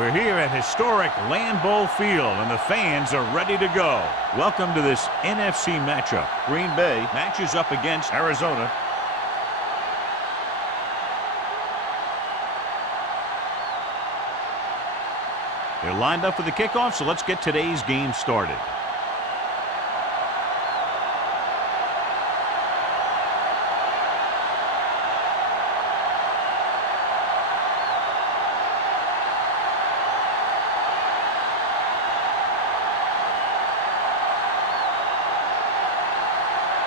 We're here at historic Lambeau Field, and the fans are ready to go. Welcome to this NFC matchup. Green Bay matches up against Arizona. They're lined up for the kickoff, so let's get today's game started.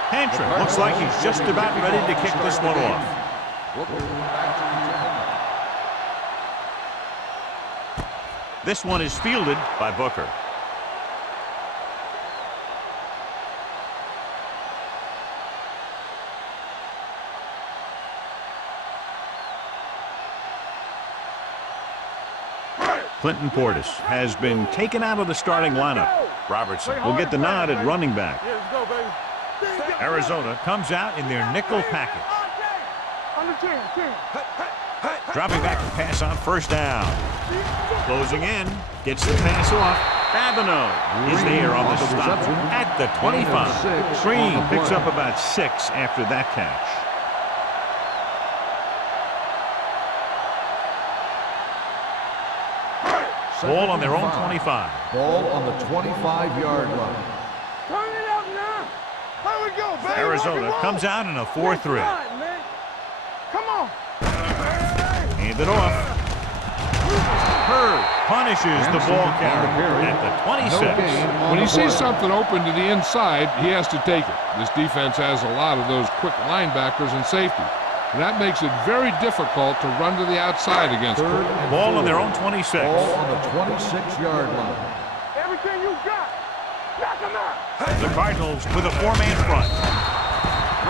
Tantrum looks like he's just about ready to kick this one off. This one is fielded by Booker. Clinton Portis has been taken out of the starting lineup. Robertson will get the nod at running back. Arizona comes out in their nickel package. Dropping back to pass on first down. Closing in, gets the pass off. Babineau is there on the stop at the 25. Green picks up about 6 after that catch. Ball on their own 25. Ball on the 25-yard line. Turn it up now. There we go, baby. Arizona comes out in a 4-3. Come on. Hand it off. Hurd punishes the ball carrier at the 26. When he sees something open to the inside, he has to take it. This defense has a lot of those quick linebackers and safety. And that makes it very difficult to run to the outside against them. Ball on their own 26. Ball on the 26-yard line. Everything you got. Knock him out. The Cardinals with a 4-man front.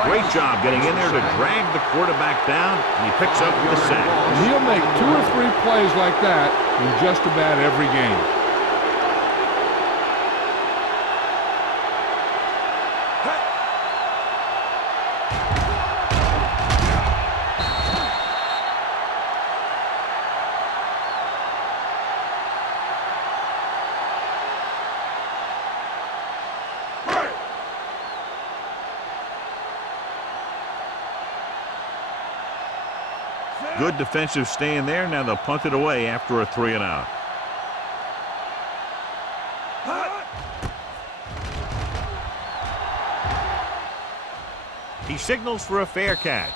Great job getting in there to drag the quarterback down, and he picks up the sack. And he'll make 2 or 3 plays like that in just about every game. Good defensive stand there. Now they'll punt it away after a 3-and-out. He signals for a fair catch.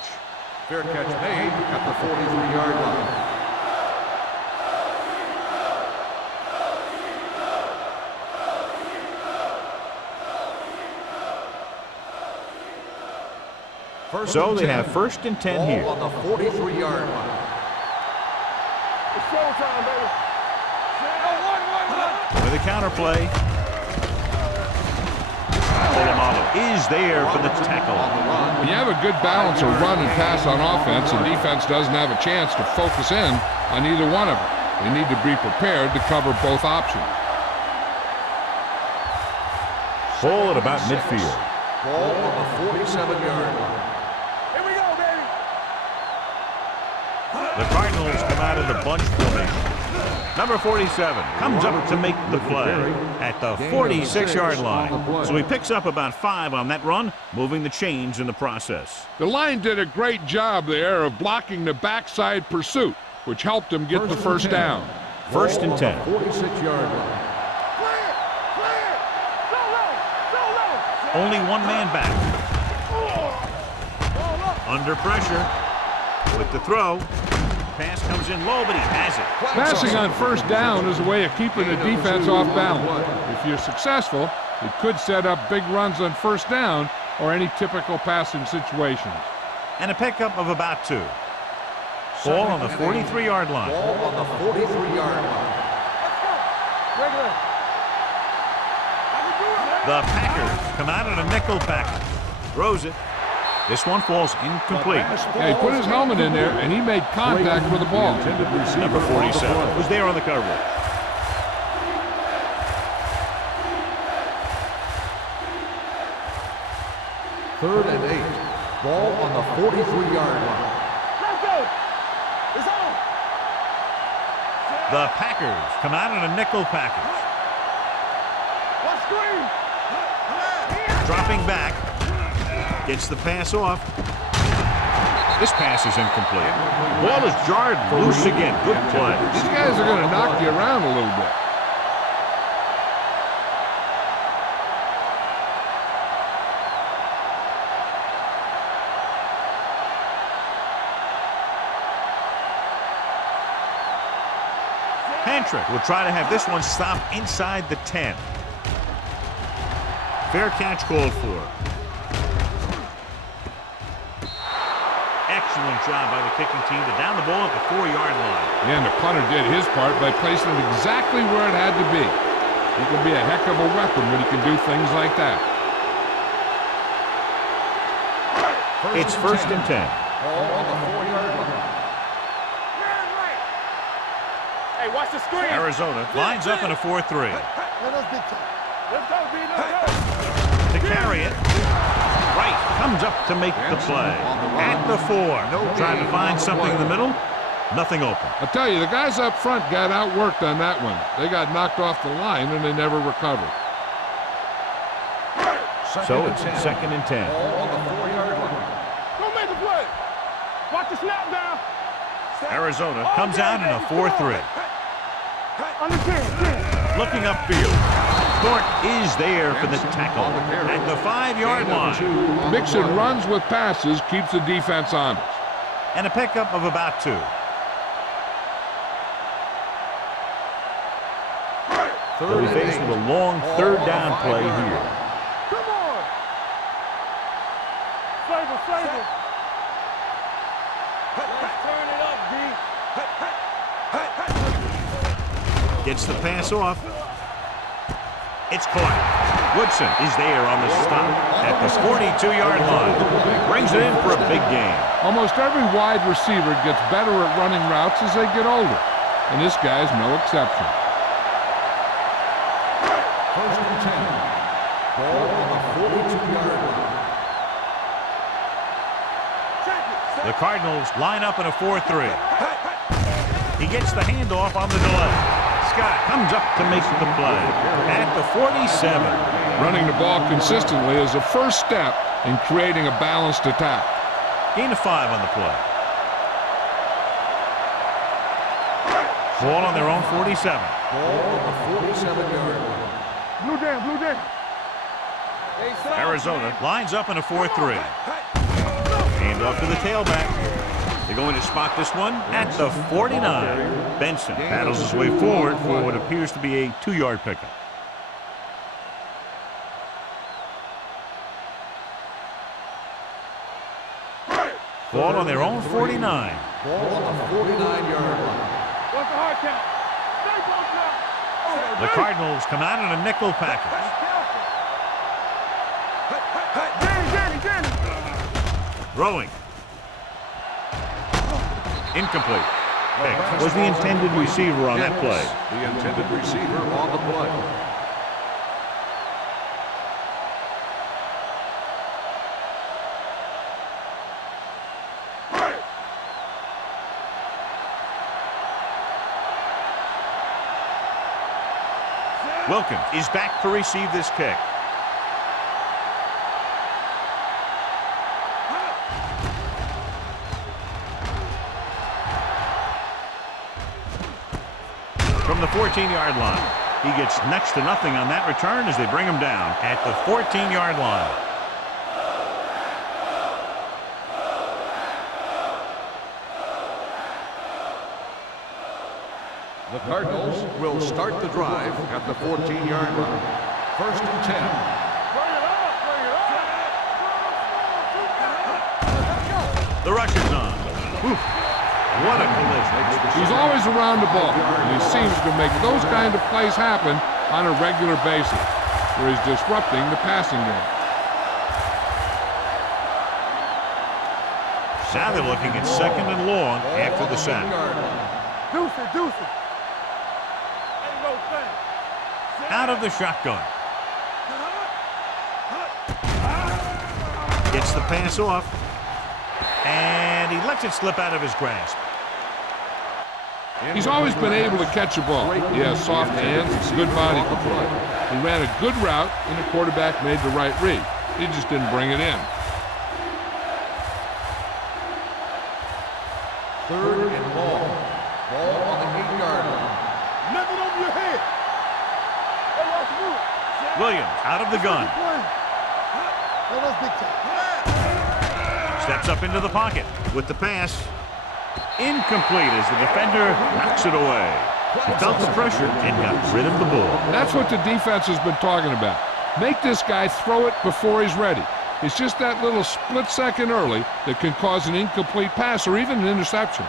Fair catch made at the 43-yard line. So they have 1st and 10 here. On the 43-yard line. It's showtime, baby. With a counter play. Polamalu is there for the tackle. When you have a good balance of run and pass on offense, the defense doesn't have a chance to focus in on either one of them. They need to be prepared to cover both options. Ball at about midfield. Ball on the 47-yard line. Here we go, baby. The Cardinals come out of the bunch formation. Number 47 comes up to make the play at the 46-yard line. So he picks up about 5 on that run, moving the chains in the process. The line did a great job there of blocking the backside pursuit, which helped him get the first down. 1st and 10. 46-yard line. Only 1 man back. Under pressure with the throw. Pass comes in low, but he has it. Passing on first down is a way of keeping the defense off balance. If you're successful, it could set up big runs on first down or any typical passing situations. And a pickup of about 2. Ball on the 43-yard line. Ball on the 43-yard line. The Packers come out in a nickel package. Throws it. This one falls incomplete. Yeah, he put his helmet in there, and he made contact with the ball. Number 47 was there on the coverage. Third and 8. Ball on the 43-yard line. Let's go. It's on. The Packers come out in a nickel package. One screen. Dropping back. Gets the pass off. This pass is incomplete. Ball is jarred loose again. Good play. These guys are going to knock you around a little bit. Pantrick will try to have this one stop inside the 10. Fair catch called for. Excellent job by the kicking team to down the ball at the 4-yard line. And the punter did his part by placing it exactly where it had to be. He can be a heck of a weapon when he can do things like that. It's first and 10. Ball on the 4-yard line. Hey, watch the screen. Arizona lines up in a 4-3. Let's go, B. Let's go. To carry it. Right, comes up to make the play. At the 4. Trying to find something in the middle. Nothing open. I'll tell you, the guys up front got outworked on that one. They got knocked off the line, and they never recovered. So it's second and 10. Ball on the 4-yard line. Don't make a play. Watch the snap down. Arizona comes out in a 4-3. Under 10. Looking upfield. Thornton is there for the tackle at the 5-yard line. Mixing runs with passes keeps the defense honest. And a pickup of about 2. They'll be faced with a long third down play here. Come on. Flavor. Let's turn it up, D. Gets the pass off. It's caught. Woodson is there on the stop at the 42-yard line. Brings it in for a big gain. Almost every wide receiver gets better at running routes as they get older, and this guy's no exception. First and 10. Ball on the 42-yard line. The Cardinals line up in a 4-3. He gets the handoff on the delay. Scott comes up to make the play at the 47. Running the ball consistently is a first step in creating a balanced attack. Gain of 5 on the play. Ball on their own 47. Ball on the 47-yard line. Blue jam. Arizona lines up in a 4-3. Hand off to the tailback. They're going to spot this one at the 49. Benson battles his way forward for what appears to be a 2-yard pickup. Ball on their own 49. Ball on the 49-yard line. What's the hard count? Stay close now. The Cardinals come out in a nickel package. Danny. Throwing. Incomplete. Pick was the intended receiver on that play. The intended receiver on the play. Wilkins is back to receive this kick. From the 14-yard line. He gets next to nothing on that return as they bring him down at the 14-yard line. The Cardinals will start the drive at the 14-yard line. First and 10. Bring it up. The rush is on. Oof. What a collision. He's always around the ball, and he seems to make those kind of plays happen on a regular basis, where he's disrupting the passing game. Now they're looking at second and long after the sack. Deuce it. Ain't no thing. Out of the shotgun. Gets the pass off. And he lets it slip out of his grasp. He's always been able to catch a ball. He has soft hands and good body control. He ran a good route, and the quarterback made the right read. He just didn't bring it in. 3rd and ball. Ball on the 8-yard line. Nothing over your head. Hey, watch the move. Williams out of the gun. Oh, that's big time. Steps up into the pocket with the pass. Incomplete as the defender knocks it away. He felt the pressure and got rid of the ball. That's what the defense has been talking about. Make this guy throw it before he's ready. It's just that little split second early that can cause an incomplete pass or even an interception.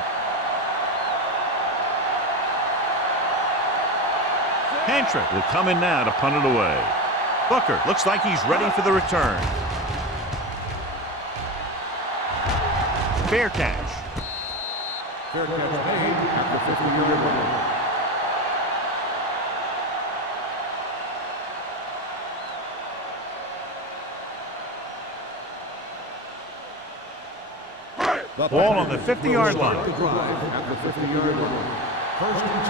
Hantrick will come in now to punt it away. Booker looks like he's ready for the return. Fair catch. Fair catch made at the 50-yard line. Ball on the 50-yard line. The drive at the 50-yard line. 1st and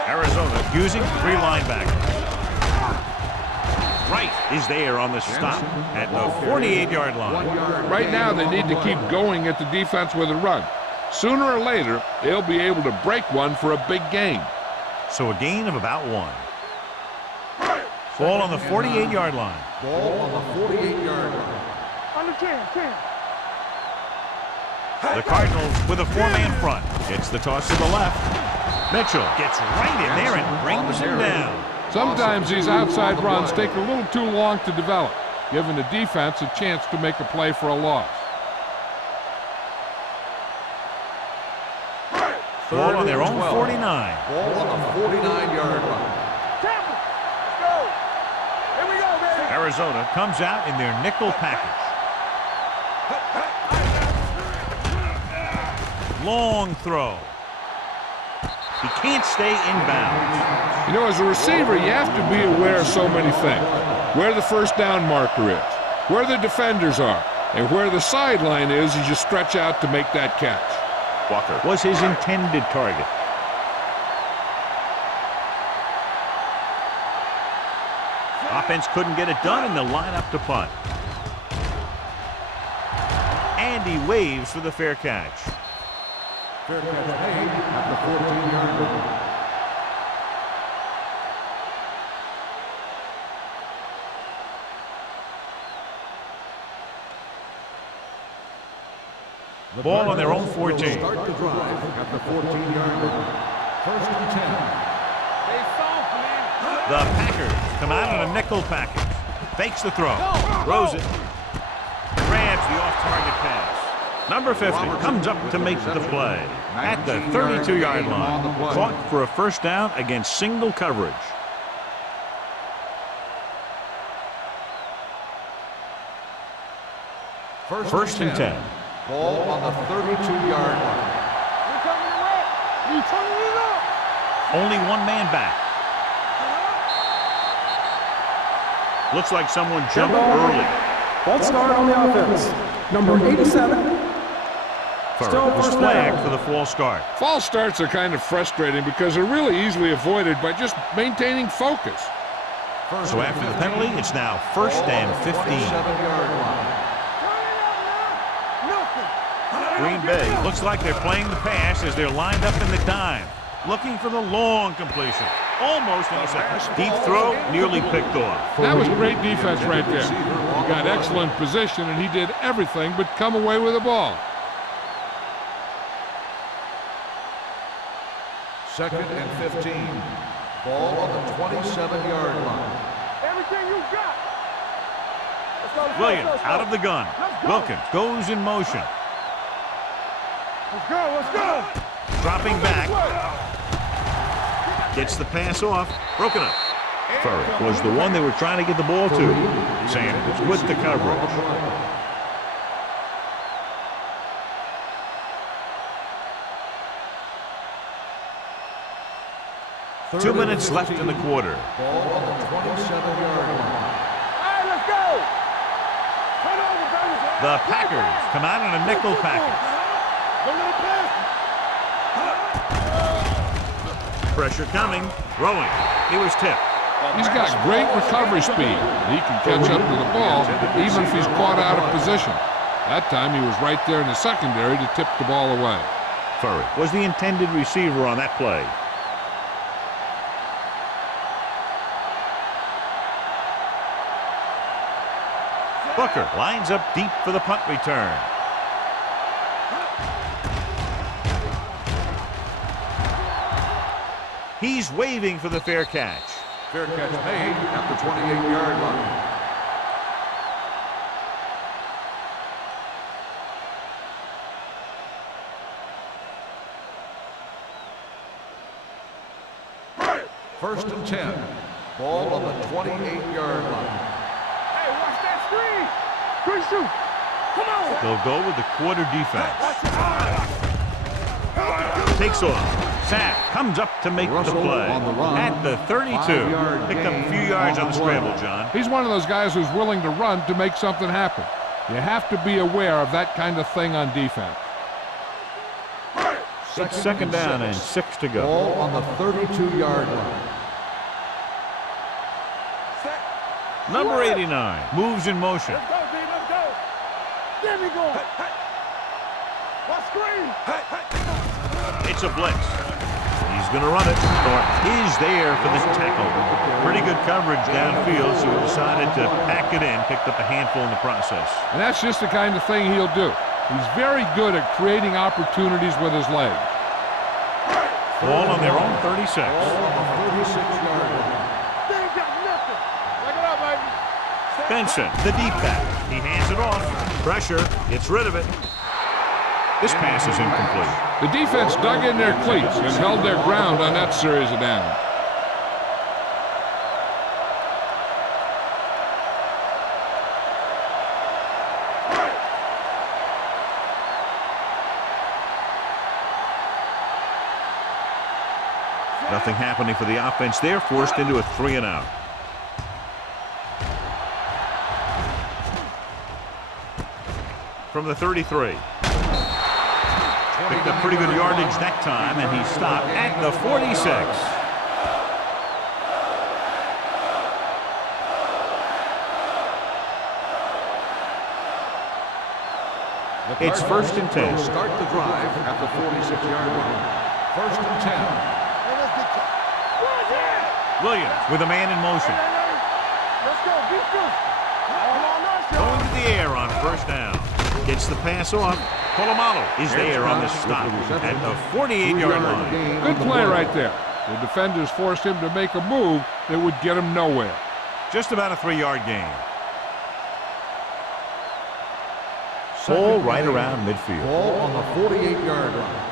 10. Arizona using 3 linebackers. Wright is there on the stop at the 48-yard line. Right now, they need to keep going at the defense with a run. Sooner or later, they'll be able to break one for a big gain. So a gain of about 1. Ball on the 48-yard line. Ball on the 48-yard line. On the 10. The Cardinals with a 4-man front. It's the toss to the left. Mitchell gets right in there and brings him down. Sometimes these outside runs take a little too long to develop, giving the defense a chance to make a play for a loss. Ball on their own 49. Ball on the 49-yard line. Let's go. Here we go, baby. Arizona comes out in their nickel package. Long throw. He can't stay in bounds. You know, as a receiver, you have to be aware of so many things. Where the first down marker is, where the defenders are, and where the sideline is as you stretch out to make that catch. Walker was his intended target. Offense couldn't get it done, and they'll line up to punt. And he waves for the fair catch. Fair catch made at the 14-yard line. Ball on their own 14. Start the drive at the 14-yard line. 1st and 10. The Packers come out in a nickel package. Fakes the throw. Throws it. Grabs the off-target pass. Number 50 comes up to make the play at the 32-yard line. Caught for a first down against single coverage. First and 10. Ball on the 32-yard line. You turning it up. Only 1 man back. Looks like someone jumped early. False start on the offense. Number 87. Furr was flagged for the false start. False starts are kind of frustrating because they're really easily avoided by just maintaining focus. So after the penalty, it's now 1st and 15. 7-yard line. Green Bay looks like they're playing the pass as they're lined up in the dime. Looking for the long completion. Almost intercepted. Deep throw, nearly picked off. That was great defense right there. He got excellent position, and he did everything but come away with the ball. 2nd and 15. Ball on the 27-yard line. Everything you got. Let's go, Williams out of the gun. Wilkins goes in motion. Let's go. Dropping back. Gets the pass off. Broken up. Furr was the one they were trying to get the ball to. Sanders with the coverage. Two minutes left in the quarter. Ball on the 27-yard line. All right, let's go. Turn over, baby. The Packers come out in a nickel package. Go little pass. Pressure coming. Throwing. He was tipped. He's got great recovery speed. He can catch up to the ball even if he's caught out of position. That time he was right there in the secondary to tip the ball away. Furry was the intended receiver on that play. Booker lines up deep for the punt return. He's waving for the fair catch. Fair catch made at the 28-yard line. First and 10. Ball on the 28-yard line. Hey, watch that screen. Good shoot. Come on. They'll go with the quarter defense. Takes off. Sack comes up to make the play. At the 32. Picked up a few yards on the scramble, John. He's one of those guys who's willing to run to make something happen. You have to be aware of that kind of thing on defense. It's second down and 6 to go. Ball on the 32-yard line. Number 89 moves in motion. Let's go, D. Let's go. There we go. What screen? It's a blitz. He's going to run it. Thornton is there for the tackle. Pretty good coverage downfield, so he decided to pack it in, picked up a handful in the process. And that's just the kind of thing he'll do. He's very good at creating opportunities with his legs. Ball on their own 36. Ball on the 36-yard line. They ain't got nothing. Look it up, baby. Benson, the deep back. He hands it off. Pressure. Gets rid of it. This pass is incomplete. The defense dug in their cleats and held their ground on that series of downs. Nothing happening for the offense there, forced into a 3-and-out. From the 33. Picked up pretty good yardage that time, and he stopped at the 46. It's first and 10. Will start the drive at the 46-yard line. First and 10. Williams with a man in motion. Let's go. Defense. All on us, y'all. Going to the air on first down. Gets the pass off. Polamalu is there on the stop at the 48-yard line. Good play right there. The defenders forced him to make a move that would get him nowhere. Just about a 3-yard gain. Ball right around midfield. Ball on the 48-yard line.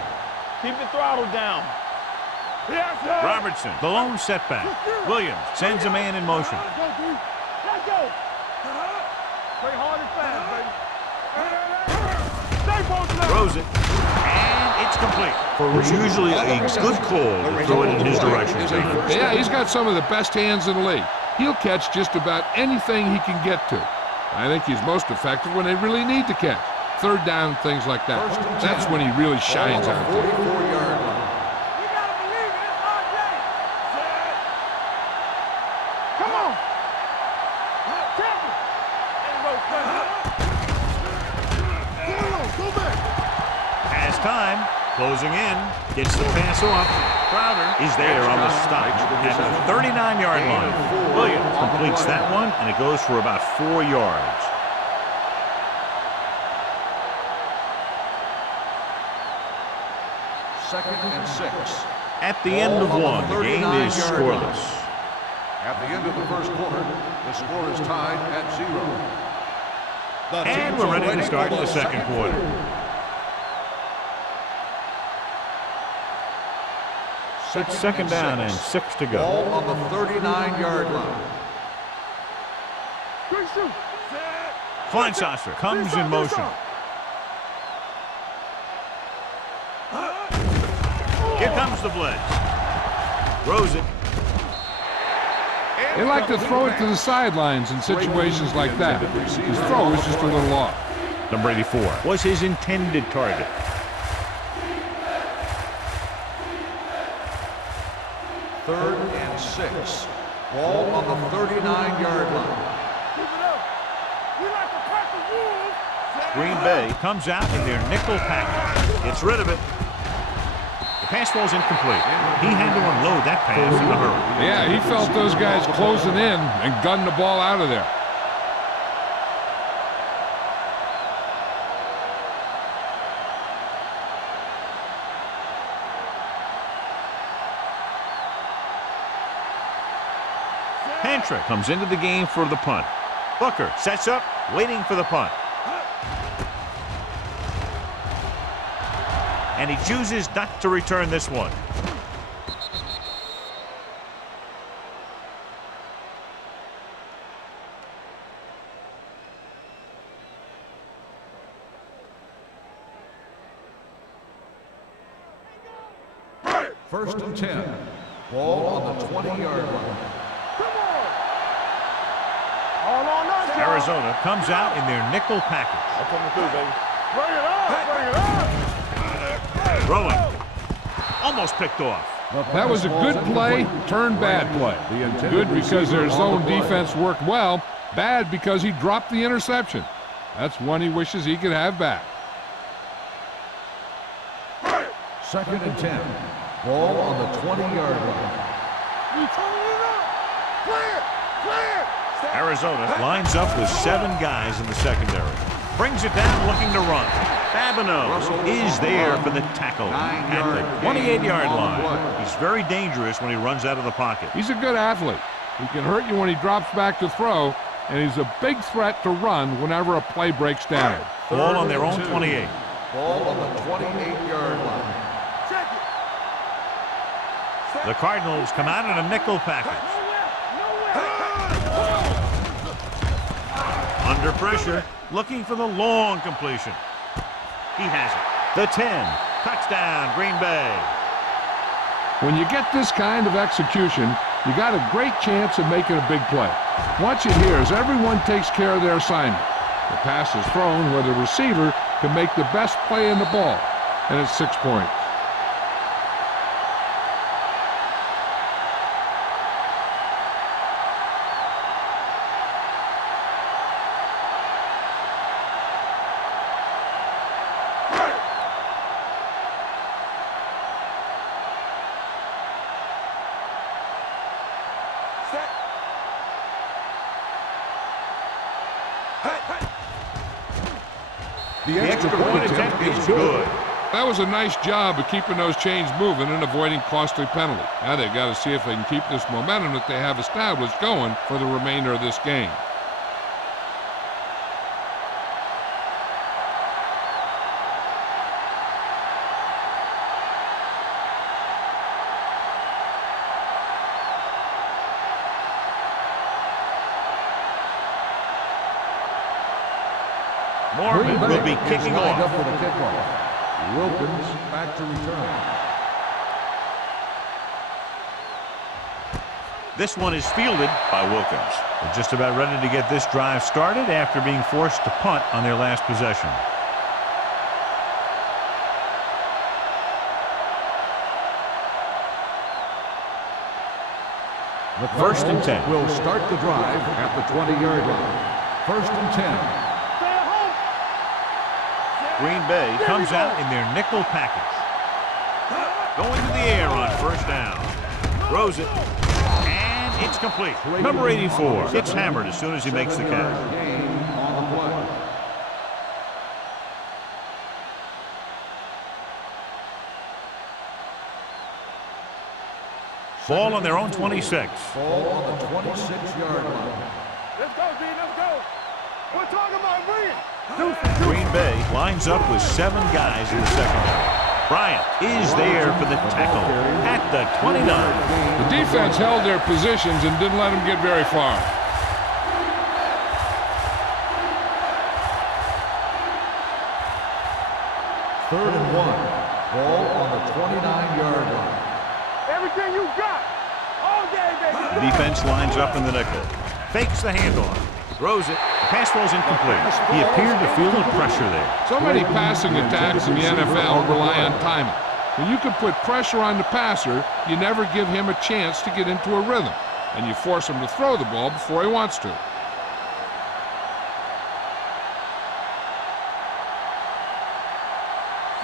Keep the throttle down. Yes, sir. Robertson, the lone setback. Williams sends a man in motion. Let's go, D. Let's go. Play hard and fast, baby. Stay posted up. Throws it. And it's complete. It's usually a good call to throw it in his direction. Yeah, he's got some of the best hands in the league. He'll catch just about anything he can get to. I think he's most effective when they really need to catch. Third down, things like that. That's when he really shines out there. 44-yard line. You gotta believe it. It's our day. Come on. Tackle. There you go, go back. Has time. Closing in. Gets the pass off. Crowder is there on the stop at the 39-yard line. Williams completes that one, and it goes for about 4 yards. Second and 6. At the end of one, the game is scoreless. At the end of the first quarter, the score is tied at 0. And we're ready to start the second quarter. It's second down and 6 to go. Ball on the 39-yard line. Good shoot. Kleinsasser comes in motion. Here comes the blitz. Throws it. They like to throw it to the sidelines in situations like that. His throw was just a little off. Number 84 was his intended target. 3rd and 6. Ball on the 39-yard line. Keep it up. We like to crack the rules. Green Bay comes out in their nickel package. Gets rid of it. The pass falls incomplete. He had to unload that pass in a hurry. Yeah, he felt those guys closing in and gunned the ball out of there. Pantra comes into the game for the punt. Booker sets up, waiting for the punt. And he chooses not to return this one. First and 10. Ball on the 20-yard line. All on us, y'all. Arizona comes out in their nickel package. That's coming through, baby. Bring it up, bring it up. Throwing. Almost picked off. That was a good play, turned bad play. Good because their zone defense worked well. Bad because he dropped the interception. That's one he wishes he could have back. 2nd and 10. Ball on the 20-yard line. We turning it up. Clear, clear. Arizona lines up with 7 guys in the secondary. Brings it down looking to run. Babineau is there for the tackle at the 28-yard line. He's very dangerous when he runs out of the pocket. He's a good athlete. He can hurt you when he drops back to throw, and he's a big threat to run whenever a play breaks down. Ball on their own 28. Ball on the 28-yard line. Check it. The Cardinals come out in a nickel package. Under pressure, looking for the long completion. He has it. The 10. Touchdown, Green Bay. When you get this kind of execution, you got a great chance of making a big play. Watch it here as everyone takes care of their assignment. The pass is thrown where the receiver can make the best play in the ball, and it's 6 points. The extra point attempt is good. That was a nice job of keeping those chains moving and avoiding costly penalty. Now they've got to see if they can keep this momentum that they have established going for the remainder of this game. Mormon will be kicking Lined up off. for the kickoff. Wilkins back to return. This one is fielded by Wilkins. They're just about ready to get this drive started after being forced to punt on their last possession. The First and 10. will start the drive at the 20-yard line. First and 10. Green Bay comes out in their nickel package. Going to the air on first down. Throws it. And it's complete. Number 84 gets hammered as soon as he makes the catch. Gain on the play. Ball on their own 26. Ball on the 26-yard line. Let's go, D. Let's go. We're talking about bring it. Green Bay lines up with 7 guys in the secondary. Bryant is there for the tackle at the 29. The defense held their positions and didn't let them get very far. Third and 1. Ball on the 29-yard line. Everything you got. All day, baby. The defense lines up in the nickel. Fakes the handoff. Throws it. The pass falls incomplete. He appeared to feel the pressure there. So many passing attacks in the NFL rely on timing. When you can put pressure on the passer, you never give him a chance to get into a rhythm, and you force him to throw the ball before he wants to.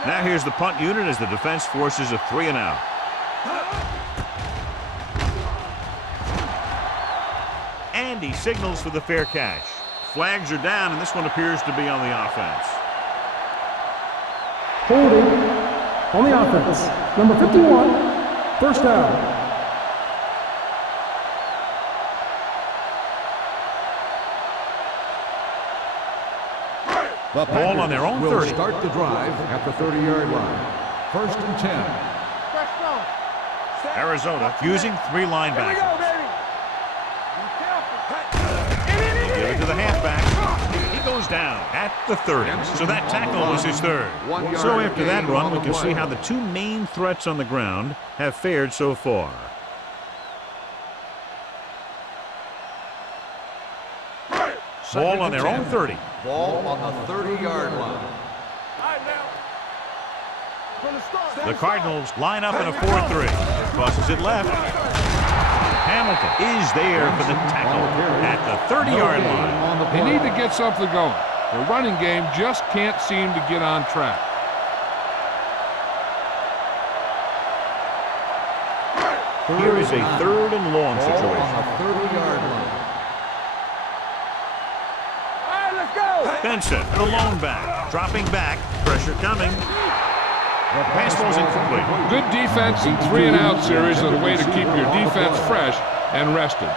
Now here's the punt unit as the defense forces a 3-and-out. And he signals for the fair catch. Flags are down, and this one appears to be on the offense. Holding on the offense. Number 51, first down. The Ball on their own will 30. start the drive at the 30-yard line. First and 10. Arizona using 3 linebackers. They give it to the halfback. He goes down at the 30. So that tackle was his third. So after that run, we can see how the 2 main threats on the ground have fared so far. Ball on their own 30. Ball on the 30-yard line. The Cardinals line up in a 4-3. Crosses it left. Hamilton is there for the tackle at the 30-yard line. They need to get something going. The running game just can't seem to get on track. Here is a 3rd and long Ball situation. on the 30-yard line. Benson, the lone back, dropping back, pressure coming. The pass ball's incomplete. Good defense and 3-and-out series are the way to keep your defense fresh and rested.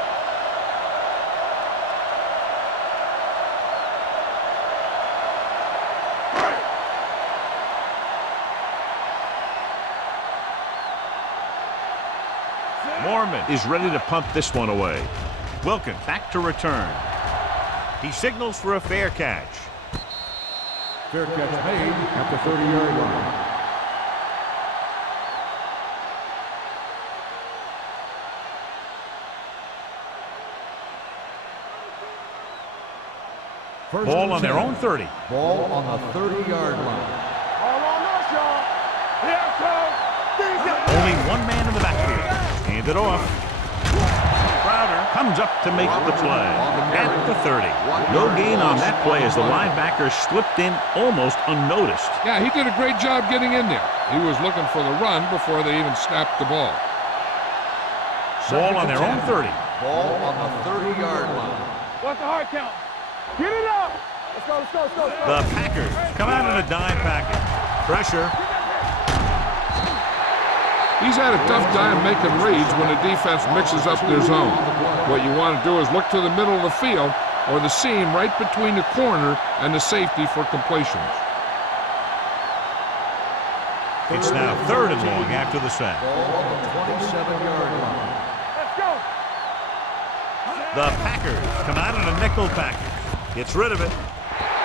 Mormon is ready to punt this one away. Wilkins back to return. He signals for a fair catch. Fair catch made at the 30-yard line. Ball on their own 30. Ball on the 30-yard line. Only one man in the backfield. Hand it off. Crowder comes up to make the play at the 30. No gain on that play as the linebacker slipped in almost unnoticed. Yeah, he did a great job getting in there. He was looking for the run before they even snapped the ball. Ball on their own 30. Ball on the 30-yard line. What's the hard count? Get it up! Let's go, let's go, let's go. The Packers come out in a dime package. Pressure. He's had a tough time making reads when the defense mixes up their zone. What you want to do is look to the middle of the field or the seam right between the corner and the safety for completions. It's now 3rd and long after the sack. Ball on the 27-yard line. Let's go! The Packers come out in a nickel package. Gets rid of it.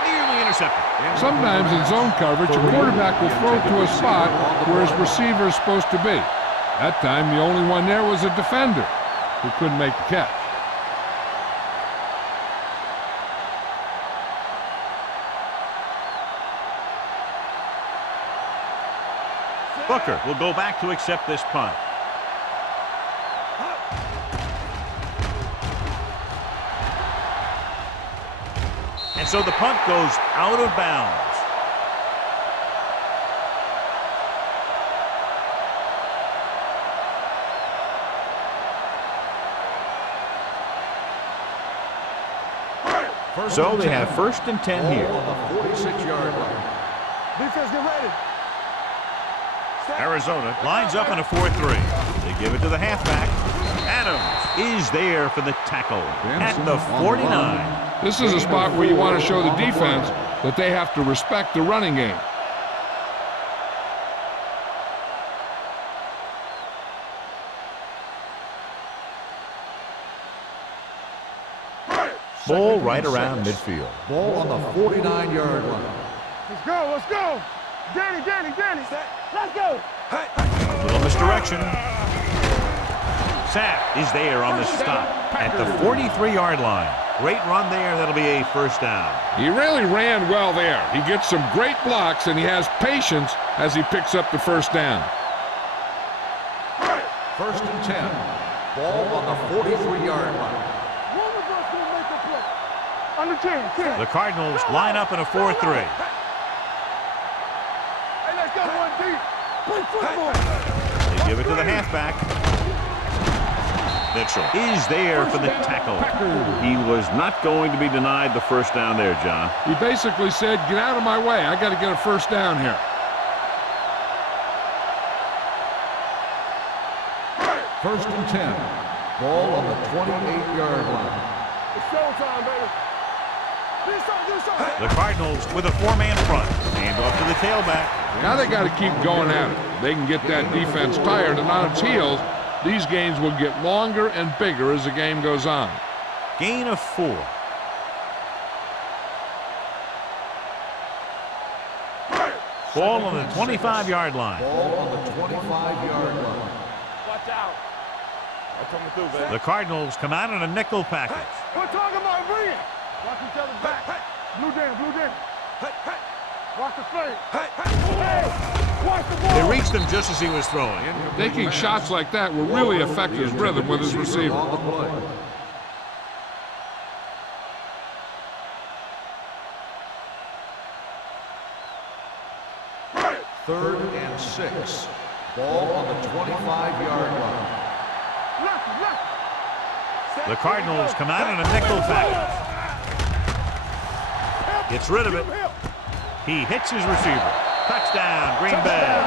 Nearly intercepted. Sometimes in zone coverage, a quarterback will throw to a spot where his receiver is supposed to be. That time, the only one there was a defender who couldn't make the catch. Booker will go back to accept this punt. And so the punt goes out of bounds. So they have 1st and 10 here. Ball on the 46-yard line. Defense, get ready. Arizona lines up in a 4-3. They give it to the halfback. Adams is there for the tackle at the 49. This is a spot where you want to show the defense that they have to respect the running game. Ball right around midfield. Ball on the 49-yard line. Let's go, let's go. Danny. Let's go. A little misdirection. Sapp is there on the stop at the 43-yard line. Great run there. That'll be a first down. He really ran well there. He gets some great blocks, and he has patience as he picks up the first down. First and 10. Ball on the 43-yard line. One of us will make a play. Under 10. The Cardinals line up in a 4-3. Hey, let's go, 1D. Play football. They give it to the halfback. Mitchell is there for the tackle. He was not going to be denied the first down there, John. He basically said, get out of my way. I got to get a first down here. First and 10. Ball on the 28-yard line. It's showtime, baby. This side. The Cardinals with a 4-man front. Hand off to the tailback. Now they got to keep going at it. They can get that defense tired and on its heels. These games will get longer and bigger as the game goes on. Gain of 4. Ball on the 25-yard line. Ball on the 25-yard line. Watch out. I'm coming through, baby. The Cardinals come out in a nickel package. We're talking about bringing. Watch each other's back. Blue down. Watch the fade. Hey, watch the ball. They reached him just as he was throwing. Taking shots like that will really affect his rhythm with his receiver. On the play. Third and 6. Ball on the 25-yard line. The Cardinals come out in a nickel package. Gets rid of it. He hits his receiver. Touchdown, Green Bay.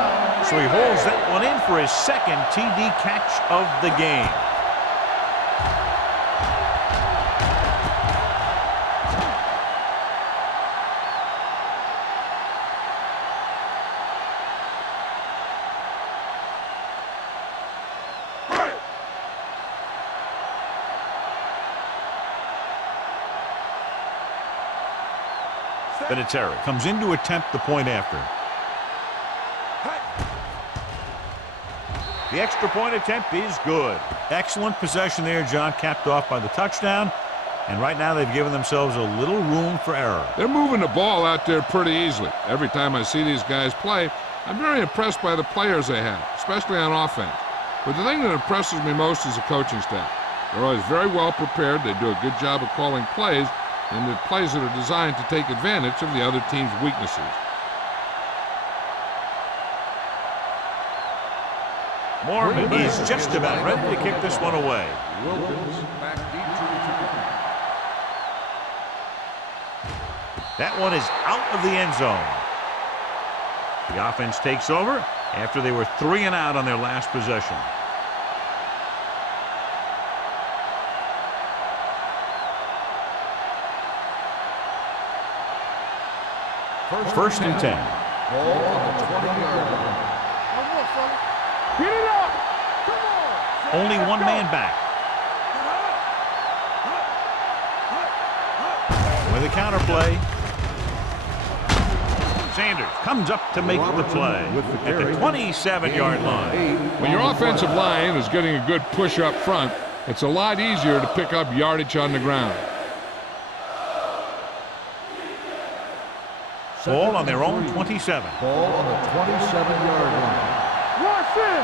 So he holds that one in for his second TD catch of the game. Vinatieri comes in to attempt the point after. The extra point attempt is good. Excellent possession there, John, capped off by the touchdown. And right now they've given themselves a little room for error. They're moving the ball out there pretty easily. Every time I see these guys play, I'm very impressed by the players they have, especially on offense. But the thing that impresses me most is the coaching staff. They're always very well prepared. They do a good job of calling plays, and the plays that are designed to take advantage of the other team's weaknesses. Mormon is just about ready to kick this one away. Wilkins back deep to return. That one is out of the end zone. The offense takes over after they were 3 and out on their last possession. First and 10. Ball on the 20-yard line. One more, fella. Get it up. Come on. Only one man back. With a counter play. Sanders comes up to make the play at the 27-yard line. When your offensive line is getting a good push up front, it's a lot easier to pick up yardage on the ground. Ball on their own 27. Ball on the 27-yard line. Rush in.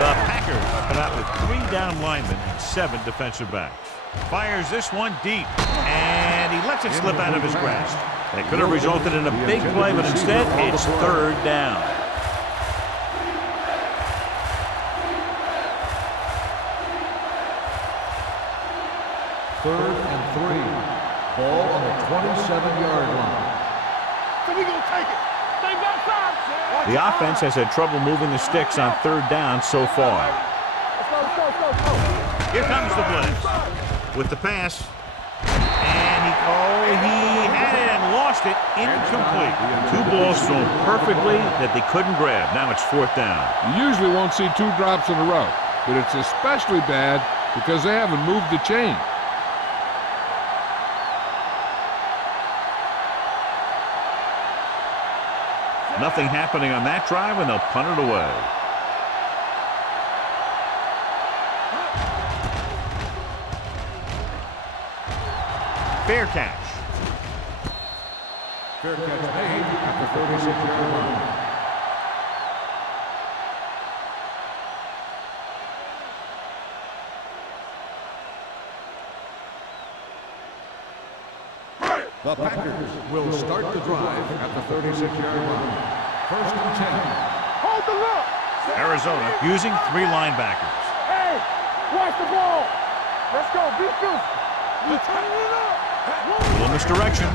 The Packers come out with 3 down linemen and 7 defensive backs. Fires this one deep, and he lets it slip out of his grasp. That could have resulted in a big play, but instead it's 3rd down. Third and 3. Ball on the 27-yard line. So we gonna take it. Stay backside. The offense has had trouble moving the sticks on 3rd down so far. Let's go. Here comes the blitz with the pass, and he had it and lost it. Incomplete. 2 balls thrown perfectly that they couldn't grab. Now it's 4th down. You usually won't see 2 drops in a row, but it's especially bad because they haven't moved the chain. Nothing happening on that drive, and they'll punt it away. Fair catch. Fair catch made at the 36-yard line. The Packers will start the drive at the 36-yard line. First and 10. Hold the look. Arizona using 3 linebackers. Hey, watch the ball. Let's go. Be physical. We turning it up. Little misdirection.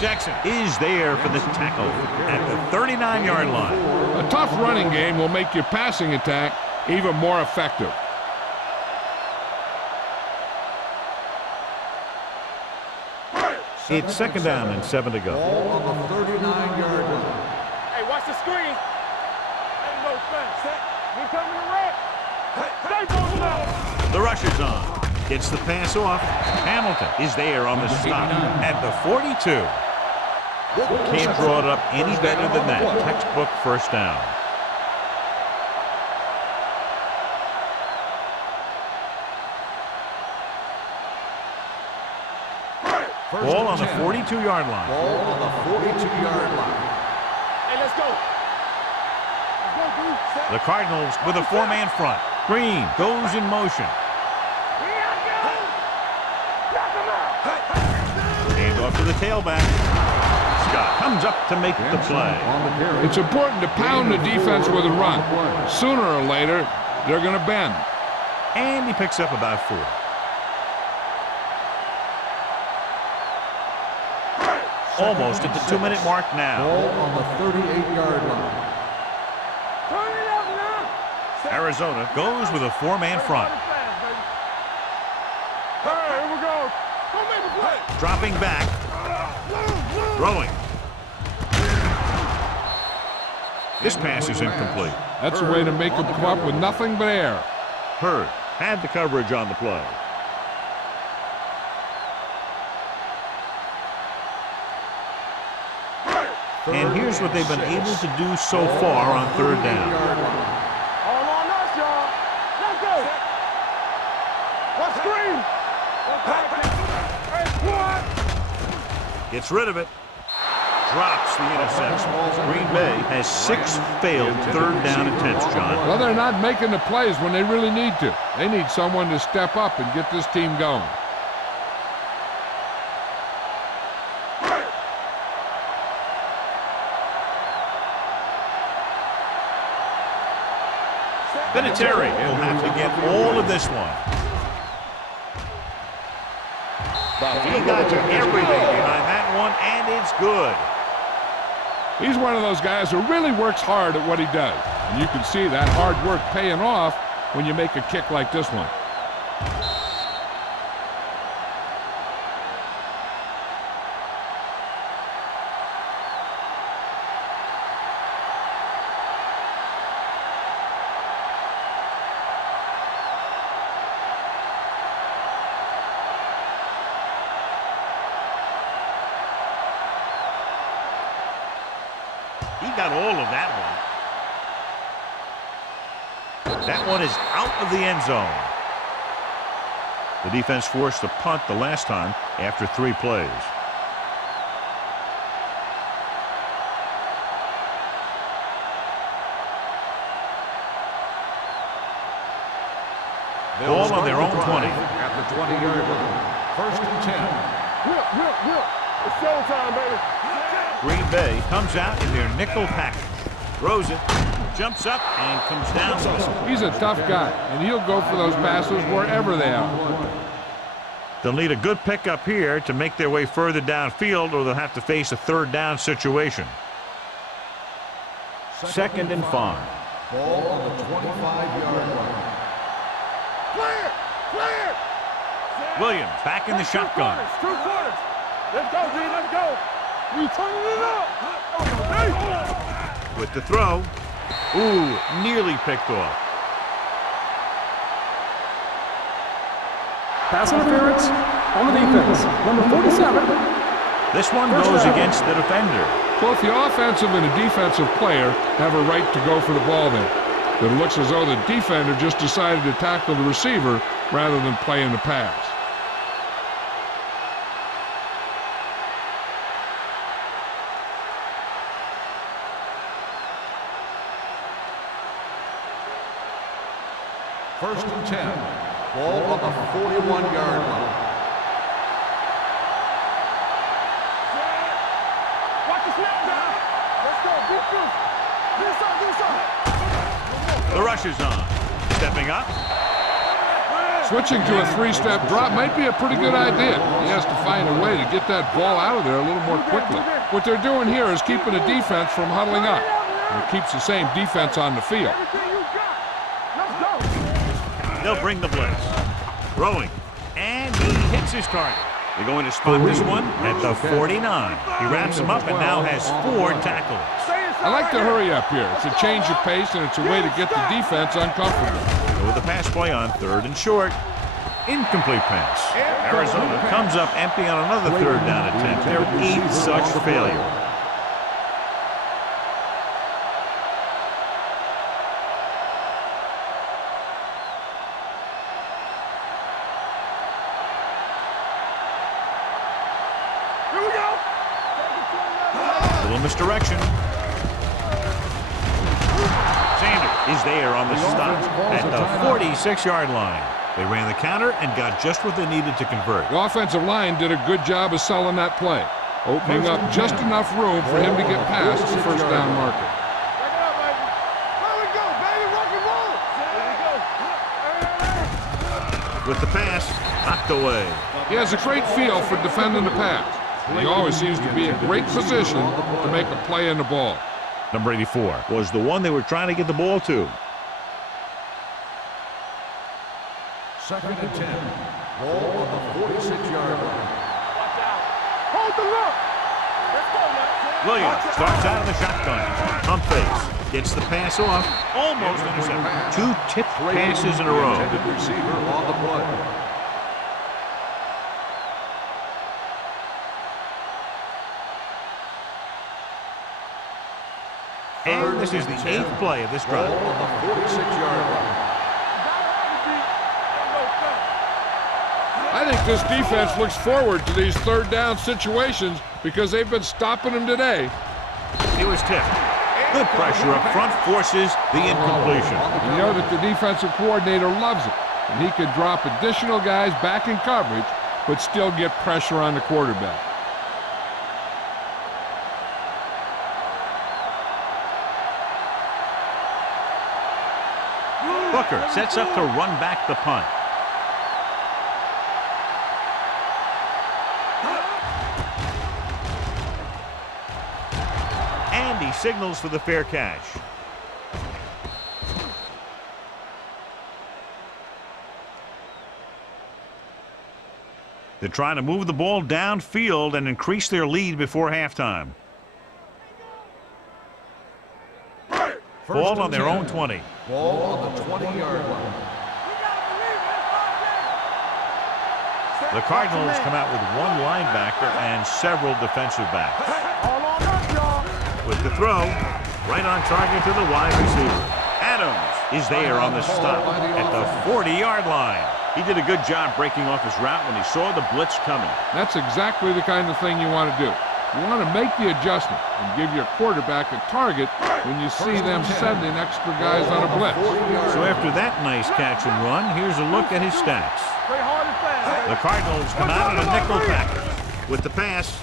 Jackson is there for the tackle at the 39-yard line. A tough running game will make your passing attack even more effective. It's second down and 7 to go. Ball on the 39-yard line. Hey, watch the screen. Ain't no fence. We coming to wreck. Stay on now. The rush is on. Gets the pass off. Hamilton is there on the stop at the 42. Can't draw it up any better than that. Textbook first down. Ball on the 42-yard line. Ball on the 42-yard line. Hey, let's go. Let's go, dude. The Cardinals with a 4-man front. Green goes in motion. Hand off to the tailback. Scott comes up to make the play. It's important to pound the defense with a run. Sooner or later, they're going to bend. And he picks up about 4. Almost at the 2-minute mark now. Ball on the 38-yard line. Turn it up now. Arizona goes with a 4-man front. All right, here we go. Don't make a play. Dropping back. Throwing. This pass is incomplete. That's a way to make them come up with nothing but air. Hurd had the coverage on the play. And here's what they've been able to do so far on 3rd down. All on us, y'all. Let's go. Let's screen. Hey, squad. Gets rid of it. Drops the interception. Green Bay has 6 failed 3rd down attempts, John. Well, they're not making the plays when they really need to. They need someone to step up and get this team going. Vinatieri will have to get all of this one. He got to everything behind that one, and it's good. He's one of those guys who really works hard at what he does. And you can see that hard work paying off when you make a kick like this one. He got all of that one. That one is out of the end zone. The defense forced to punt the last time after 3 plays. Ball on their own 20. At the 20-yard line. First and 10. Whip, whip, whip. It's showtime, baby. Green Bay comes out in their nickel package. Throws it, jumps up, and comes down. He's a tough guy, and he'll go for those passes wherever they are. They'll need a good pickup here to make their way further downfield, or they'll have to face a 3rd down situation. 2nd and 5. Ball on the 25-yard line. Clear, clear. Williams back in the shotgun. 2 quarters. Let's go, G, let's go. We turning it up. With the throw. Ooh, nearly picked off. Pass interference on the defense. Number 47. This one goes against the defender. Both the offensive and the defensive player have a right to go for the ball there. But it looks as though the defender just decided to tackle the receiver rather than playing the pass. First and 10. Ball on the 41-yard line. Watch the snap down. Let's go. The rush is on. Stepping up. Switching to a three-step drop might be a pretty good idea. He has to find a way to get that ball out of there a little more quickly. What they're doing here is keeping the defense from huddling up. And it keeps the same defense on the field. They'll bring the blitz. Throwing. And he hits his target. They're going to spot this one at the 49. He wraps him up and now has 4 tackles. I like to hurry up here. It's a change of pace, and it's a way to get the defense uncomfortable. With the pass play on 3rd and short. Incomplete pass. Arizona comes up empty on another 3rd down attempt. Their 8th such failure. Here we go. Little misdirection. Sanders is there on the stop at the 46-yard line. They ran the counter and got just what they needed to convert. The offensive line did a good job of selling that play, opening up just enough room for him to get past the first down marker. Back it up, baby. There we go, baby. Rock and roll. There we go. With the pass, knocked away. He has a great feel for defending the pass. And he always seems to be in great position to make a play in the ball. Number 84 was the one they were trying to get the ball to. Second and 10. Ball on the 46-yard line. Hold the look. Let's go, man. Williams starts out of the shotgun. Pump fakes. Gets the pass off. Almost intercepted. 2 tipped passes in a row. Intended receiver on the play. And this is the 8th play of this drive. Ball on the 46-yard line. I think this defense looks forward to these 3rd down situations because they've been stopping them today. He was tipped. Good pressure up front forces the incompletion. You know that the defensive coordinator loves it, and he could drop additional guys back in coverage but still get pressure on the quarterback. Booker sets up to run back the punt. And he signals for the fair catch. They're trying to move the ball downfield and increase their lead before halftime. Ball on their own 20. Ball on the 20-yard line. The Cardinals come out with 1 linebacker and several defensive backs. All on up, y'all. With the throw, right on target to the wide receiver. Adams is there on the stop at the 40-yard line. He did a good job breaking off his route when he saw the blitz coming. That's exactly the kind of thing you want to do. You want to make the adjustment and give your quarterback a target when you see them sending extra guys on a blitz. So after that nice catch and run, here's a look at his stats. Play hard and fast. The Cardinals come out in a nickel package. With the pass,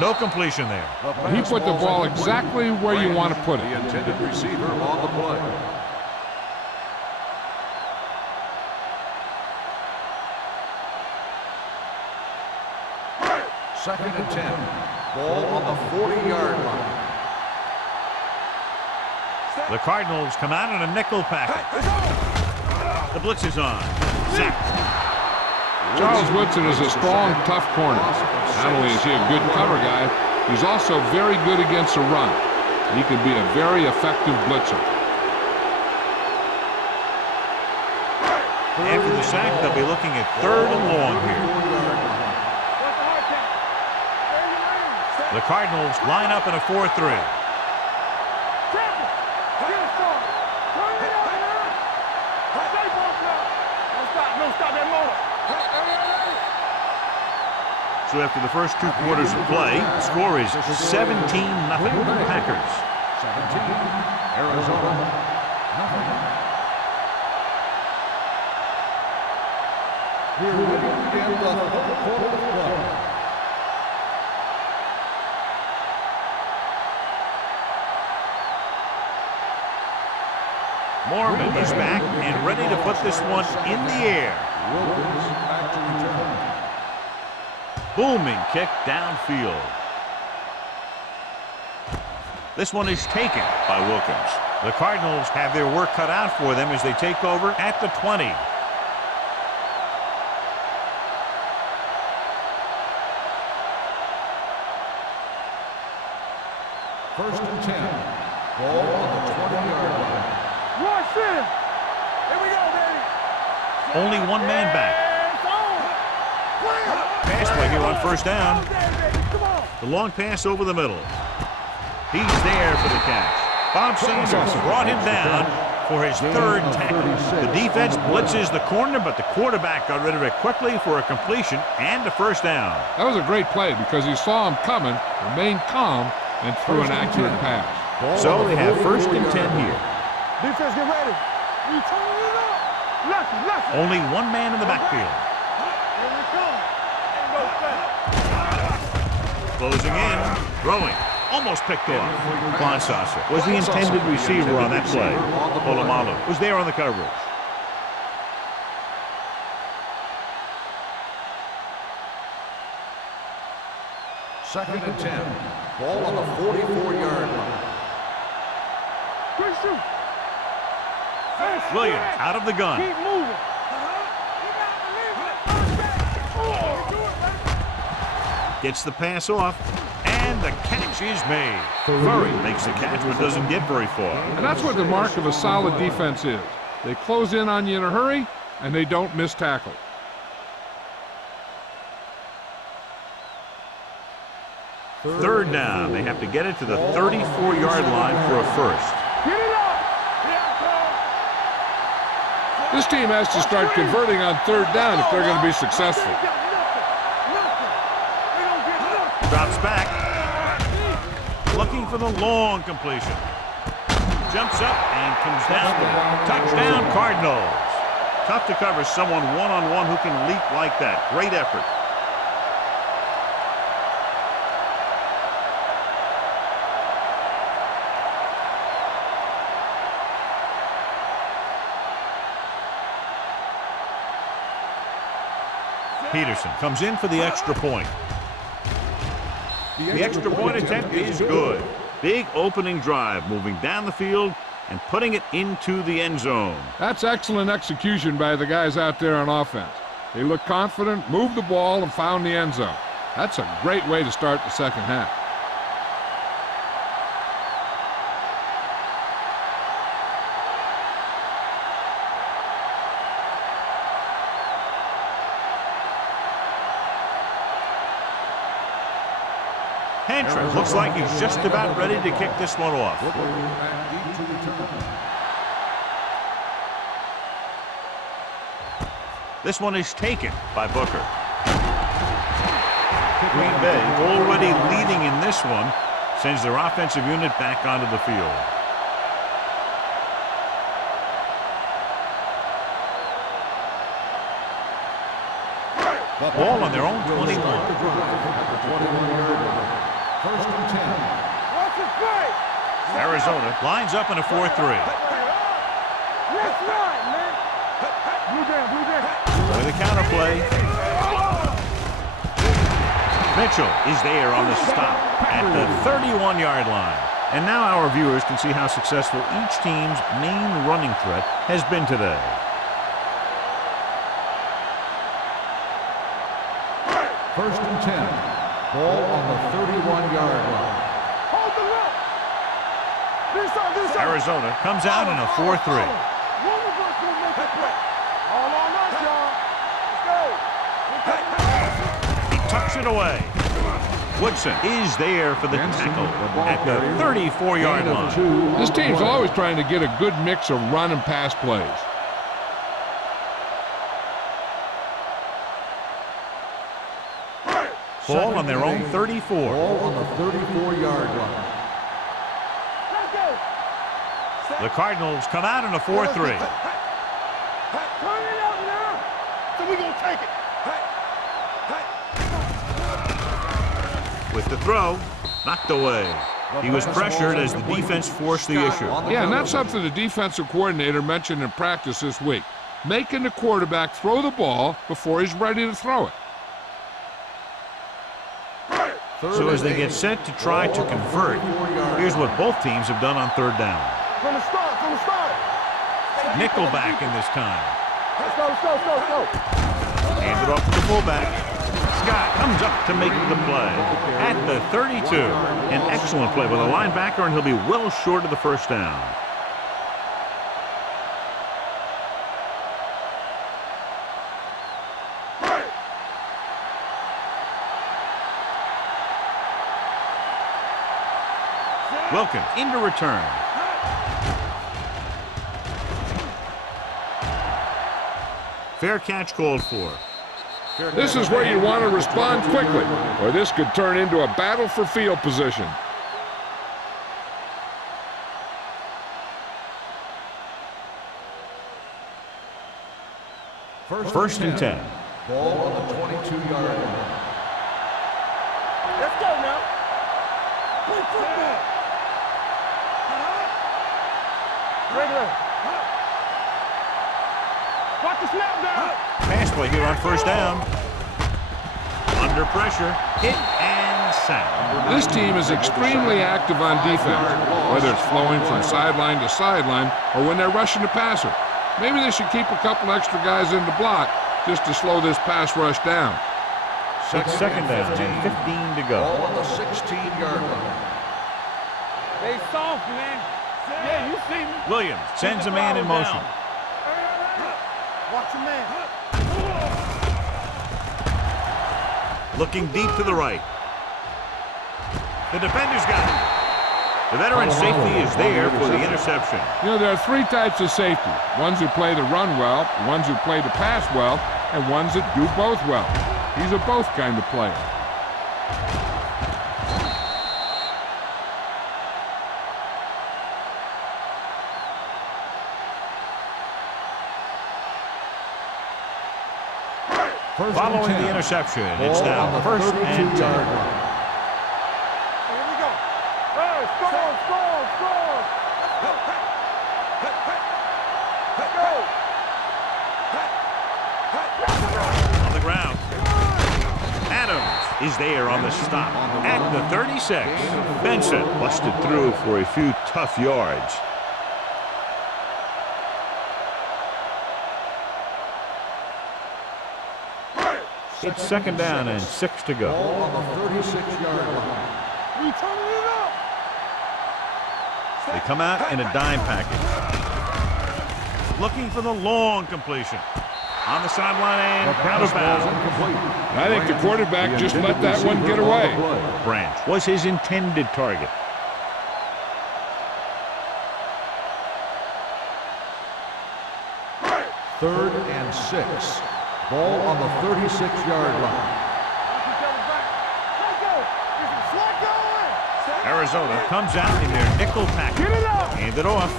no completion there. He put the ball exactly where you want to put it. The intended receiver on the play. Second and 10. Ball on the 40-yard line. The Cardinals come out in a nickel package. The blitz is on. Sacked. Charles Woodson is a strong, tough corner. Not only is he a good cover guy, he's also very good against a run. He can be a very effective blitzer. After the sack, they'll be looking at 3rd and long here. The Cardinals line up in a 4-3. So after the first 2 quarters of play, the score is 17-0 Packers. 17, Arizona, nothing. Here we begin the third quarter of play. Mormon is back and ready to put this one in the air. Wilkins back to return. Booming kick downfield. This one is taken by Wilkins. The Cardinals have their work cut out for them as they take over at the 20. First and 10. Ball on the 20-yard line. Watch this. Here we go, baby. Only one man back. Pass play here on first down. Come on. The long pass over the middle. He's there for the catch. Bob Sanders brought him down for his third tackle. The defense blitzes the corner, but the quarterback got rid of it quickly for a completion and a first down. That was a great play because he saw him coming, remained calm, and threw an accurate pass. So they have first and 10 here. Defense, get ready. You turn it up. Left. Only one man in the backfield. Here we come. Ain't no fast. Closing in, throwing. Almost picked off. Klonsasser was the intended receiver on that play. Polamalu was there on the coverage. Second and 10. Ball on the 44-yard line. Quick shoot. Williams out of the gun. Keep moving. Gets the pass off, and the catch is made. Murray makes the catch but doesn't get very far. And that's what the mark of a solid defense is. They close in on you in a hurry, and they don't miss tackle. Third down. They have to get it to the 34-yard line for a first. Get it up. This team has to start converting on third down if they're going to be successful. Drops back. Looking for the long completion. Jumps up and comes down. Touchdown, Cardinals. Tough to cover someone one-on-one who can leap like that. Great effort. Peterson comes in for the extra point. The extra point attempt is good. Big opening drive, moving down the field and putting it into the end zone. That's excellent execution by the guys out there on offense. They looked confident, moved the ball, and found the end zone. That's a great way to start the second half. Hantra looks like he's just about ready to kick this one off. This one is taken by Booker. Green Bay already leading in this one, sends their offensive unit back onto the field. Ball on their own 21. First and 10. Watch it play. Arizona lines up in a 4-3. Let's ride, man. Blue down. With a counter play. Mitchell is there on the stop at the 31-yard line. And now our viewers can see how successful each team's main running threat has been today. First and 10. Ball on the 31-yard line. Hold the rope. This side. Arizona comes out in a 4-3. One of us will make the play. All on us, y'all. Let's go. He tucks it away. Woodson is there for the tackle at the 34-yard line. This team's always trying to get a good mix of run and pass plays. Ball on their own 34. Ball on the 34-yard line. Let's go. The Cardinals come out in a 4-3. Turn it up now. so we gonna take it. With the throw, knocked away. He was pressured as the defense forced the issue. Yeah, and that's something the defensive coordinator mentioned in practice this week. Making the quarterback throw the ball before he's ready to throw it. So as they get set to try to convert, here's what both teams have done on third down. From the start, from the start. Nickelback in this time. Let's go, let's go, let's go, let's go. Handed off to the fullback. Scott comes up to make the play at the 32. An excellent play with a linebacker, and he'll be well short of the first down. Wilkins into return. Fair catch called for. This is where you want to respond quickly, or this could turn into a battle for field position. First and 10. Ball on the 22-yard line. Let's go now. Play football. Regular. Watch the snap down. Pass play here on first down. Under pressure, hit and sack. This team is extremely active on defense, whether it's flowing from sideline to sideline or when they're rushing the passer. Maybe they should keep a couple extra guys in the block just to slow this pass rush down. It's second down and 15 to go. Ball on the 16-yard line. They soft, man. Yeah, you see me. Williams sends a man in motion. Watch your man. Looking deep to the right. The defender's got it. The veteran safety is there for the interception. You know, there are three types of safety. Ones who play the run well, ones who play the pass well, and ones that do both well. He's a both kind of player. Following the interception, it's now first and 10. Here we go. Hey, score, score, score. Let's go. On the ground. Adams is there on the stop at the 36. Benson busted through for a few tough yards. It's second down and 6 to go. Ball on the 36-yard line. We turning it up. They come out in a dime package. Looking for the long completion. On the sideline and out of bounds. I think the quarterback just let that one get away. Branch was his intended target. Third and 6. Ball on the 36-yard line. Arizona comes out in their nickel package. Get it up. Hand it off.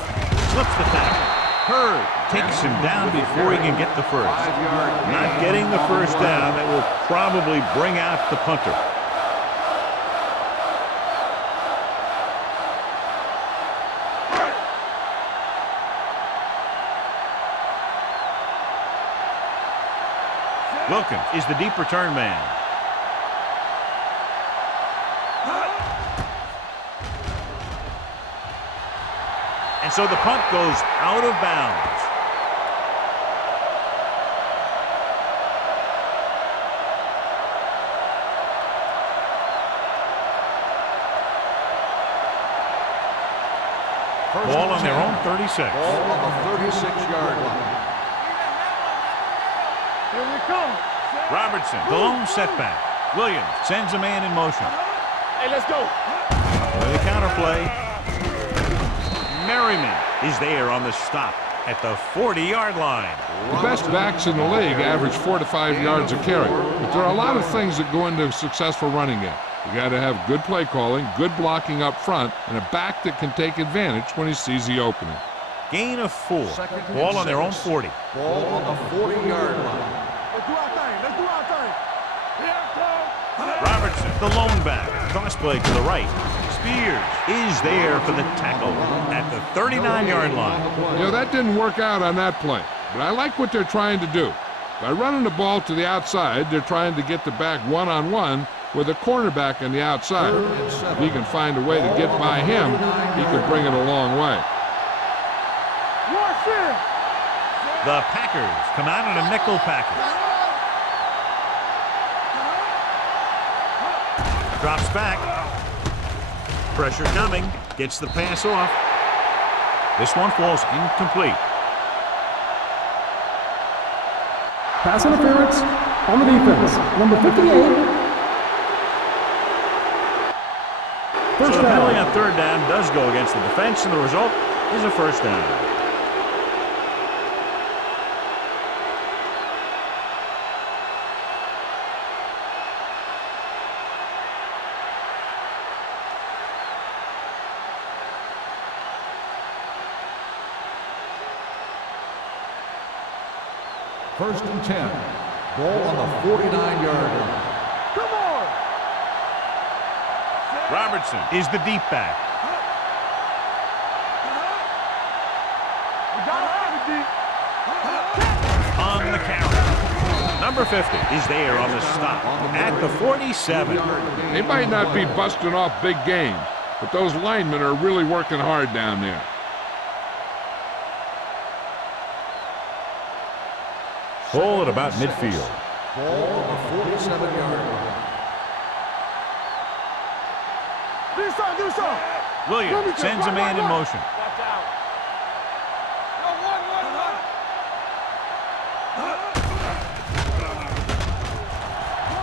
Slips the tackle. Hurd takes him down before he can get the first. Not getting the first down, that will probably bring out the punter. Wilkins is the deep return man. And so the punt goes out of bounds. Ball on their own 36. Ball on the 36-yard line. Here we come. Robertson, the lone setback. Williams sends a man in motion. Hey, let's go. With the counterplay. Merriman is there on the stop at the 40-yard line. The best backs in the league average 4 to 5 yards a carry, but there are a lot of things that go into a successful running game. You got to have good play calling, good blocking up front, and a back that can take advantage when he sees the opening. Gain of 4. Ball on their own 40. Ball on the 40-yard line. Let's do our thing. Let's do our thing. Here it comes. Robertson, the lone back. Toss play to the right. Spears is there for the tackle at the 39-yard line. You know, that didn't work out on that play, but I like what they're trying to do. By running the ball to the outside, they're trying to get the back one-on-one with a cornerback on the outside. If he can find a way to get by him, he could bring it a long way. Watch it. The Packers come out in a nickel package. Drops back. Pressure coming. Gets the pass off. This one falls incomplete. Pass interference on the defense. Number 58. First So the penalty down. on third down does go against the defense, and the result is a first down. First and 10. Ball on the 49-yard line. Come on. Robertson is the deep back. We got to have it deep. On the carry. Number 50 is there on the stop at the 47. They might not be busting off big games, but those linemen are really working hard down there. Ball at about midfield. Ball on the 47-yard line. Do something, do something. Williams sends a man in motion. Watch out. Go, one.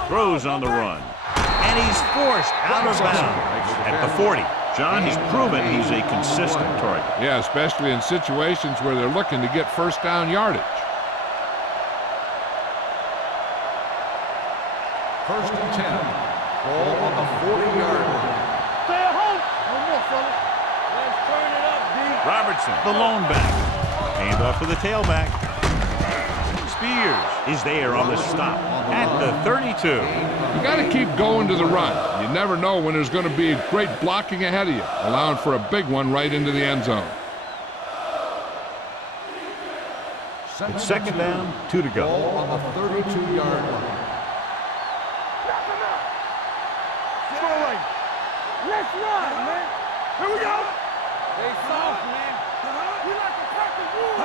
Throws on the run. And he's forced out of bounds at the 40. John, he's proven he's a consistent target. Yeah, especially in situations where they're looking to get first down yardage. First and 10. Ball on the 40-yard line. Stay at home. No more, fellas. Let's turn it up, D. Robertson, the lone back. Hand off to the tailback. Spears is there on the stop at the 32. You got to keep going to the run. You never know when there's going to be great blocking ahead of you, allowing for a big one right into the end zone. It's second down, 2 to go. Ball on the 32-yard line. Let's run, man. Here we go. They soft, man. We like to practice rules.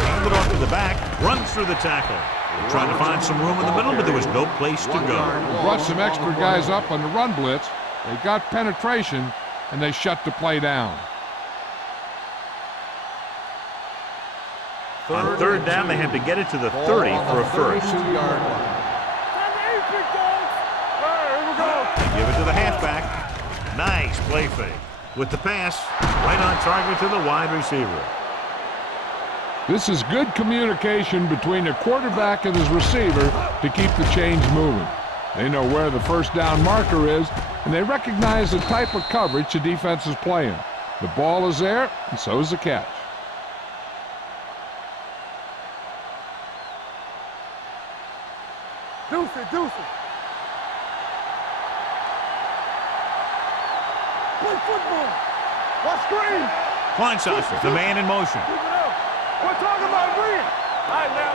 Hand it off to the back, runs through the tackle. They're trying to find some room in the middle, but there was no place to go. Brought some extra guys up on the run blitz. They got penetration, and they shut the play down. On third down, they had to get it to the 30 for a first. 32-yard line. Time to eat, big dogs. All right, here we go. Give it to the halfback. Nice play fake. With the pass, right on target to the wide receiver. This is good communication between the quarterback and his receiver to keep the chains moving. They know where the first down marker is, and they recognize the type of coverage the defense is playing. The ball is there, and so is the catch. Deuce it. Play football. Watch screen. Kleinsasser, the man in motion. Keep it up. We're talking about Green. All right, now.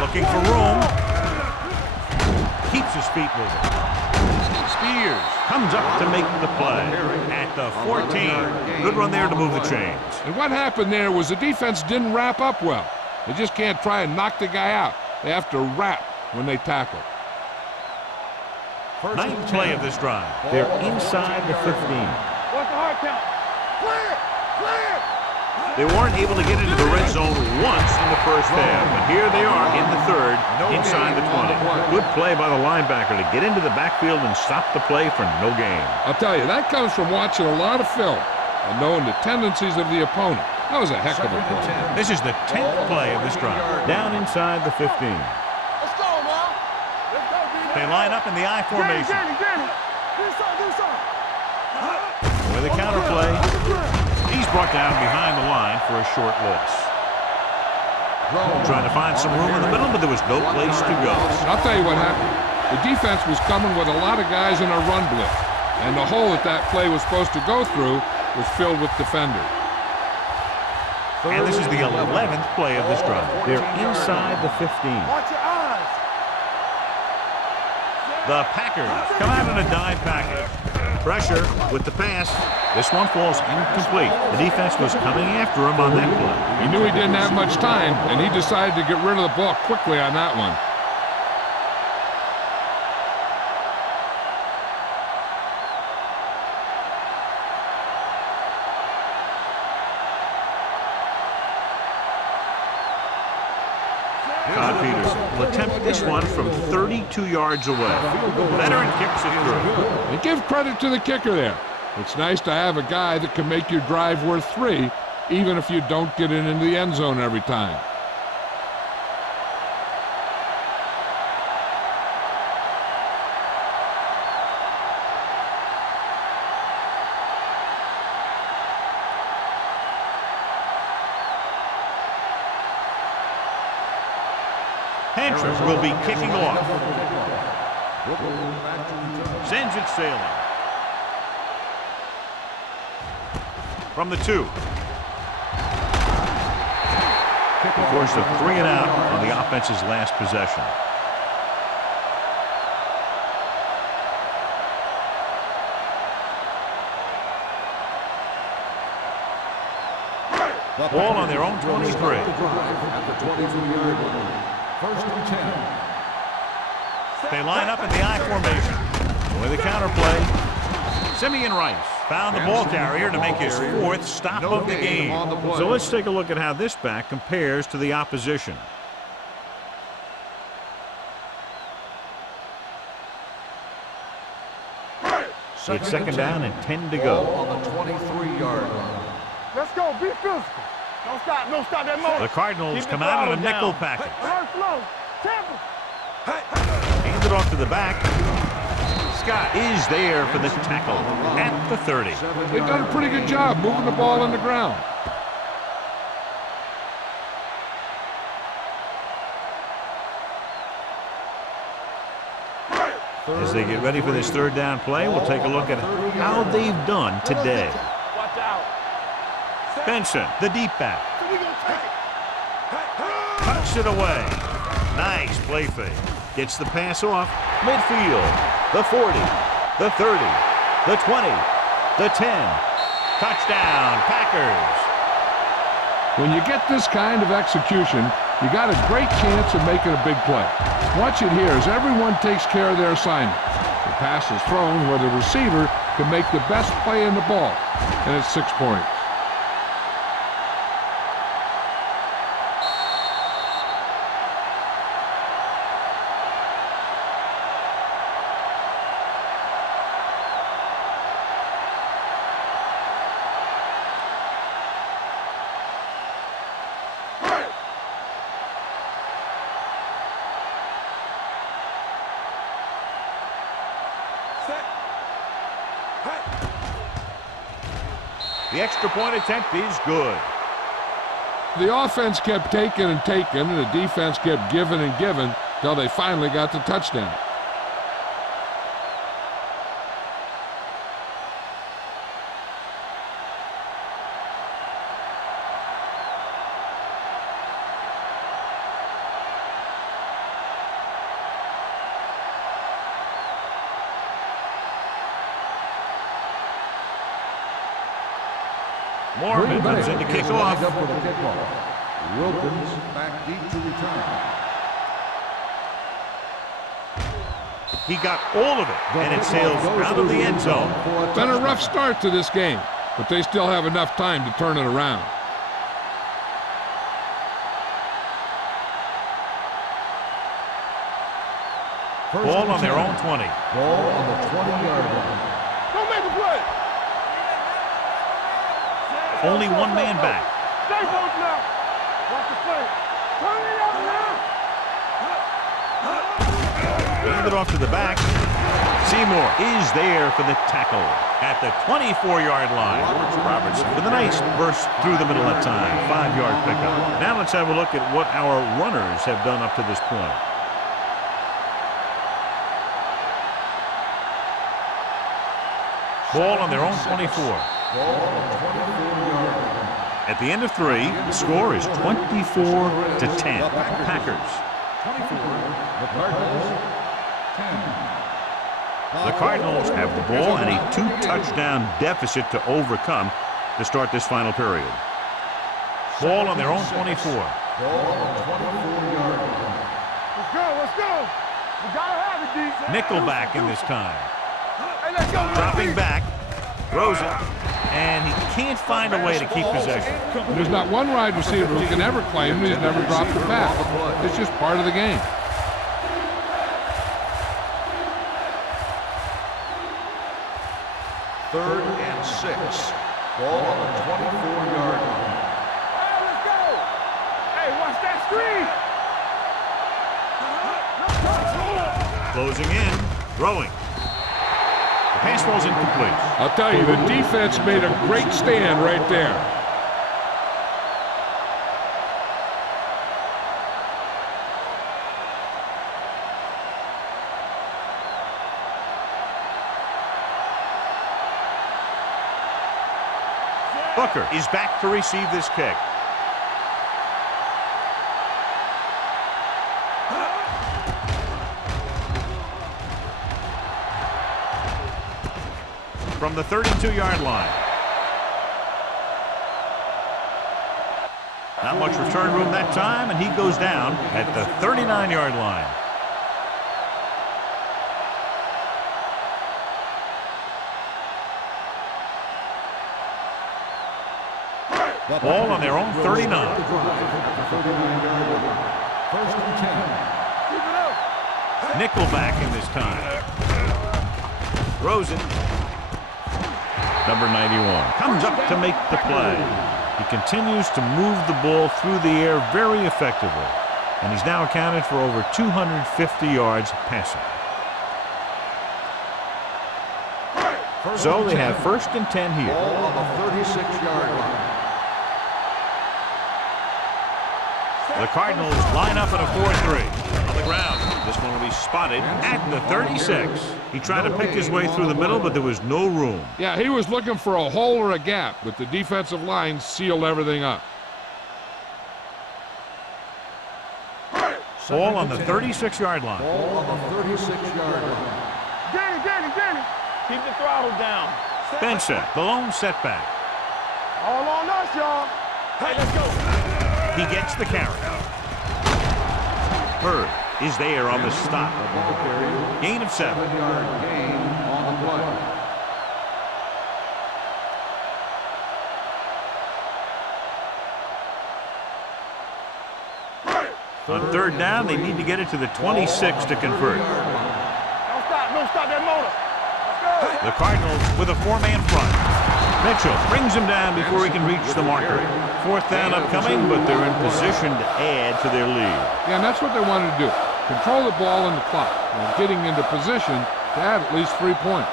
Looking for room. Keeps his feet moving. Spears comes up to make the play at the 14. Good run there to move the chains. And what happened there was the defense didn't wrap up well. They just can't try and knock the guy out. They have to wrap when they tackle. Ninth play of this drive. They're inside the 15. What's the hard count? Clear. They weren't able to get into the red zone once in the first half, but here they are in the third, inside the 20. Good play by the linebacker to get into the backfield and stop the play for no gain. I'll tell you, that comes from watching a lot of film and knowing the tendencies of the opponent. That was a heck of a play. This is the 10th play of this drive, down inside the 15. Let's go, man. Let's go, D. They line up in the I formation. Danny. Do something. With a counter play, he's brought down behind the line for a short loss. Trying to find some room in the middle, but there was no place to go. I'll tell you what happened. The defense was coming with a lot of guys in a run blitz, and the hole that play was supposed to go through was filled with defenders. And this is the 11th play of this drive. They're inside the 15. Watch your eyes. The Packers come out in a dive package. Pressure with the pass. This one falls incomplete. The defense was coming after him on that play. He knew he didn't have much time, and he decided to get rid of the ball quickly on that one. Will attempt this one from 32 yards away. Veteran kicks it through. And give credit to the kicker there. It's nice to have a guy that can make your drive worth 3, even if you don't get it into the end zone every time. Hantrip will be kicking off. Sends it sailing. From the 2. Forced a 3 and out on the offense's last possession. Ball on their own 23. At the 22-yard line. First and 10. They line up in the I formation. With the counterplay, Simeon Rice found the ball carrier to make his 4th stop of the game. So let's take a look at how this back compares to the opposition. It's second down and 10 to go. On the 23-yard line. Let's go. Be physical. Don't stop that motor. The Cardinals come out in a nickel package. Flow. Tampa. Hand it off to the back. Scott is there for the tackle at the 30. They've done a pretty good job moving the ball on the ground. As they get ready for this third down play, we'll take a look at how they've done today. Watch out. Benson, the deep back. Cuts it away. Nice play fake. Gets the pass off. Midfield. The 40. The 30. The 20. The 10. Touchdown, Packers. When you get this kind of execution, you got a great chance of making a big play. Watch it here as everyone takes care of their assignment. The pass is thrown where the receiver can make the best play in the ball, and it's 6 points. The extra point attempt is good. The offense kept taking and taking, and the defense kept giving and giving till they finally got the touchdown. Mormon comes in to kick off. Wilkins back deep to return. He got all of it, and it sails out of the end zone. Been a rough start to this game, but they still have enough time to turn it around. Ball on their own 20. Ball on the 20-yard line. Don't make a play. Only one man back. Stay close now. Watch the play. Turn it up now. Hand it off to the back. Seymour is there for the tackle at the 24-yard line. Robertson with a nice burst through the middle that time. 5-yard pickup. Now let's have a look at what our runners have done up to this point. Ball on their own 24. At the end of 3, the score is 24-10. Packers. The Cardinals have the ball and a 2-touchdown deficit to overcome to start this final period. Ball on their own 24. Let's go. We gotta have it, D. Nickelback in this time. Hey, let's go. Dropping back. Throws it. And he can't find a way to keep possession. There's not one wide receiver who can ever claim he's never dropped a pass. It's just part of the game. Third and 6. Ball on the 24-yard line. Hey, let's go. Hey, watch that screen. Closing in. Throwing. The pass ball's incomplete. I'll tell you, the defense made a great stand right there. Booker is back to receive this kick. From the 32-yard line. Not much return room that time, and he goes down at the 39-yard line. Ball on their own 39. First and 10. Nickelback in this time. Throws it. Number 91 comes up to make the play. He continues to move the ball through the air very effectively, and he's now accounted for over 250 yards passing. So they have first and 10 here. Ball on the 36-yard line. The Cardinals line up in a 4-3. On the ground, this one will be spotted at the 36. He tried to pick his way through the middle, but there was no room. Yeah, he was looking for a hole or a gap, but the defensive line sealed everything up. Ball on the 36-yard line. Ball on the 36-yard line. Danny. Keep the throttle down. Benson, the lone setback. All on us, y'all. Hey, let's go. He gets the carry. Bird is there on the stop. Gain of 7. 7-yard gain on the play. On third down, they need to get it to the 26 to convert. Don't stop that motor. Let's go. The Cardinals with a 4-man front. Mitchell brings him down before he can reach the marker. Fourth down upcoming, but they're in position to add to their lead. Yeah, and that's what they wanted to do. Control the ball and the clock, while getting into position to have at least 3 points.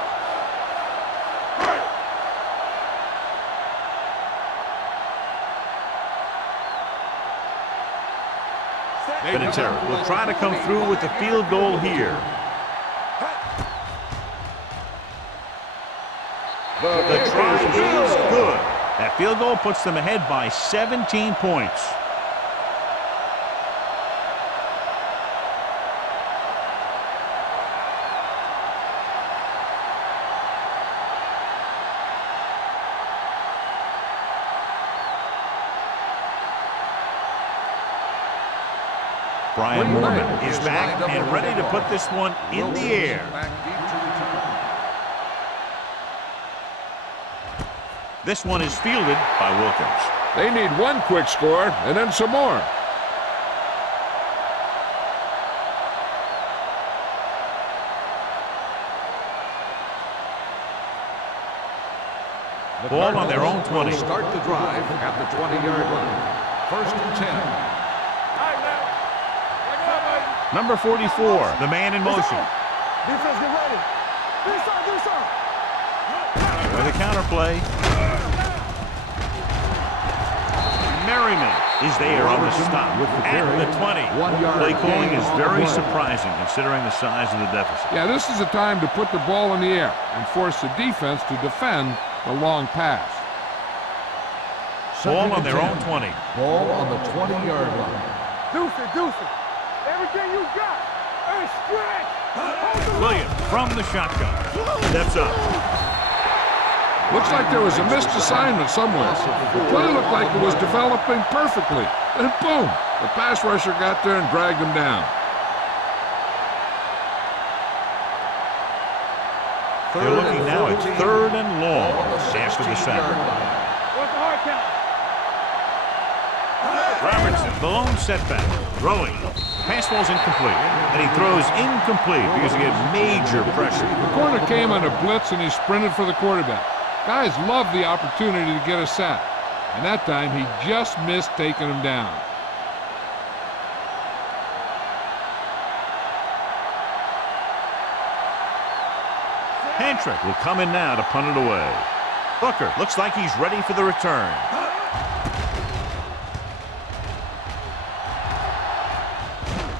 Vinatieri will try to come through with the field goal here. The try is good. That field goal puts them ahead by 17 points. Brian Mormon is back and ready to put this one in the air. This one is fielded by Wilkins. They need one quick score and then some more. Ball on their own 20. Start the drive at the 20-yard line. First and 10. Number 44, the man in motion. Defense, get ready. With a counterplay. Merriman is there on the stop at the 20. Play calling is very surprising considering the size of the deficit. Yeah, this is the time to put the ball in the air and force the defense to defend the long pass. Ball on their own 20. Ball on the 20-yard line. Deuce it, deuce it. Everything you got. Hey, stretch. Williams from the shotgun. Steps up. Looks like there was a missed assignment somewhere. The play looked like it was developing perfectly. And boom, the pass rusher got there and dragged him down. They're looking now at 3rd and long after the sack. What's the hard count? Robertson, the lone setback. Throwing. Pass falls incomplete. And he throws incomplete because he had major pressure. The corner came on a blitz and he sprinted for the quarterback. Guys love the opportunity to get a sack. And that time he just missed taking him down. Pantrick will come in now to punt it away. Booker looks like he's ready for the return.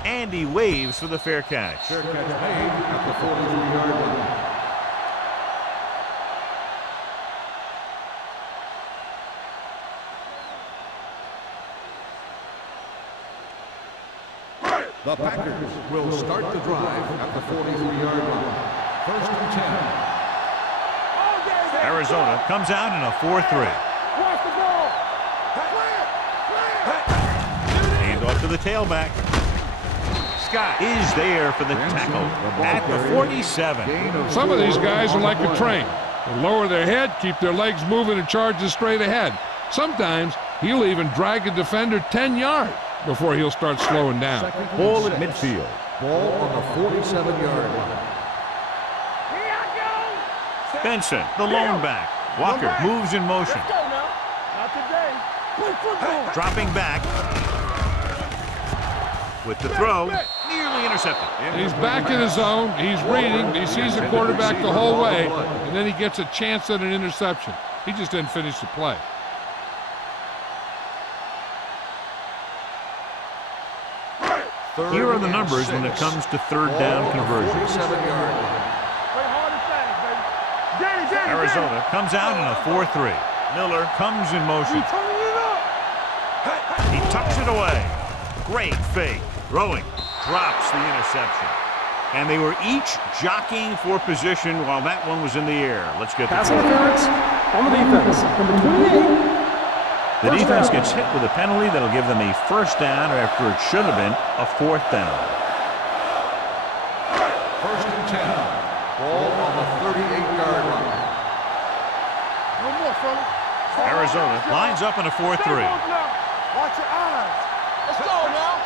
And he waves for the fair catch. Fair catch made at the 43-yard line. The Packers will start the drive at the 43-yard line. 1st and 10. Arizona comes out in a 4-3. Watch the ball. Hand off to the tailback. Scott is there for the tackle at the 47. Some of these guys are like a train. They lower their head, keep their legs moving, and charge straight ahead. Sometimes he'll even drag a defender 10 yards before he'll start slowing down. Ball at midfield. Ball on the 47-yard line. Benson, the lone back. Walker moves in motion. Let's go now. Not today. Play football. Dropping back. With the throw, nearly intercepted. He's back in his zone. He's reading. He sees the quarterback the whole way, and then he gets a chance at an interception. He just didn't finish the play. Here are the numbers when it comes to 3rd down conversions. 47-yard line. Play hard and fast, baby. Get it. Arizona comes out in a 4-3. Miller comes in motion. Turn it up. He tucks it away. Great fake. Throwing. Drops the interception. And they were each jockeying for position while that one was in the air. Let's get the Pass interference on the defense. Number 28. The defense gets hit with a penalty that'll give them a 1st down after it should have been a 4th down. 1st and 10. Ball on the 38-yard line. No more, fellas. Arizona lines up in a 4-3. Watch your eyes. Let's go now.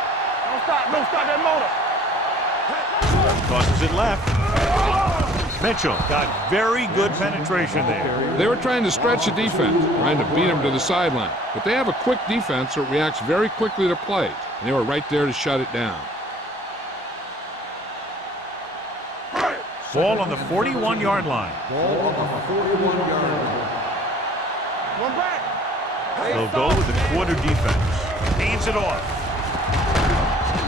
Don't stop that motor. Tosses it left. Mitchell got very good penetration there. They were trying to stretch the defense, trying to beat him to the sideline. But they have a quick defense that reacts very quickly to plays. And they were right there to shut it down. Ball on the 41-yard line. Ball on the 41-yard line. One back. They'll go with the quarter defense. Hands it off.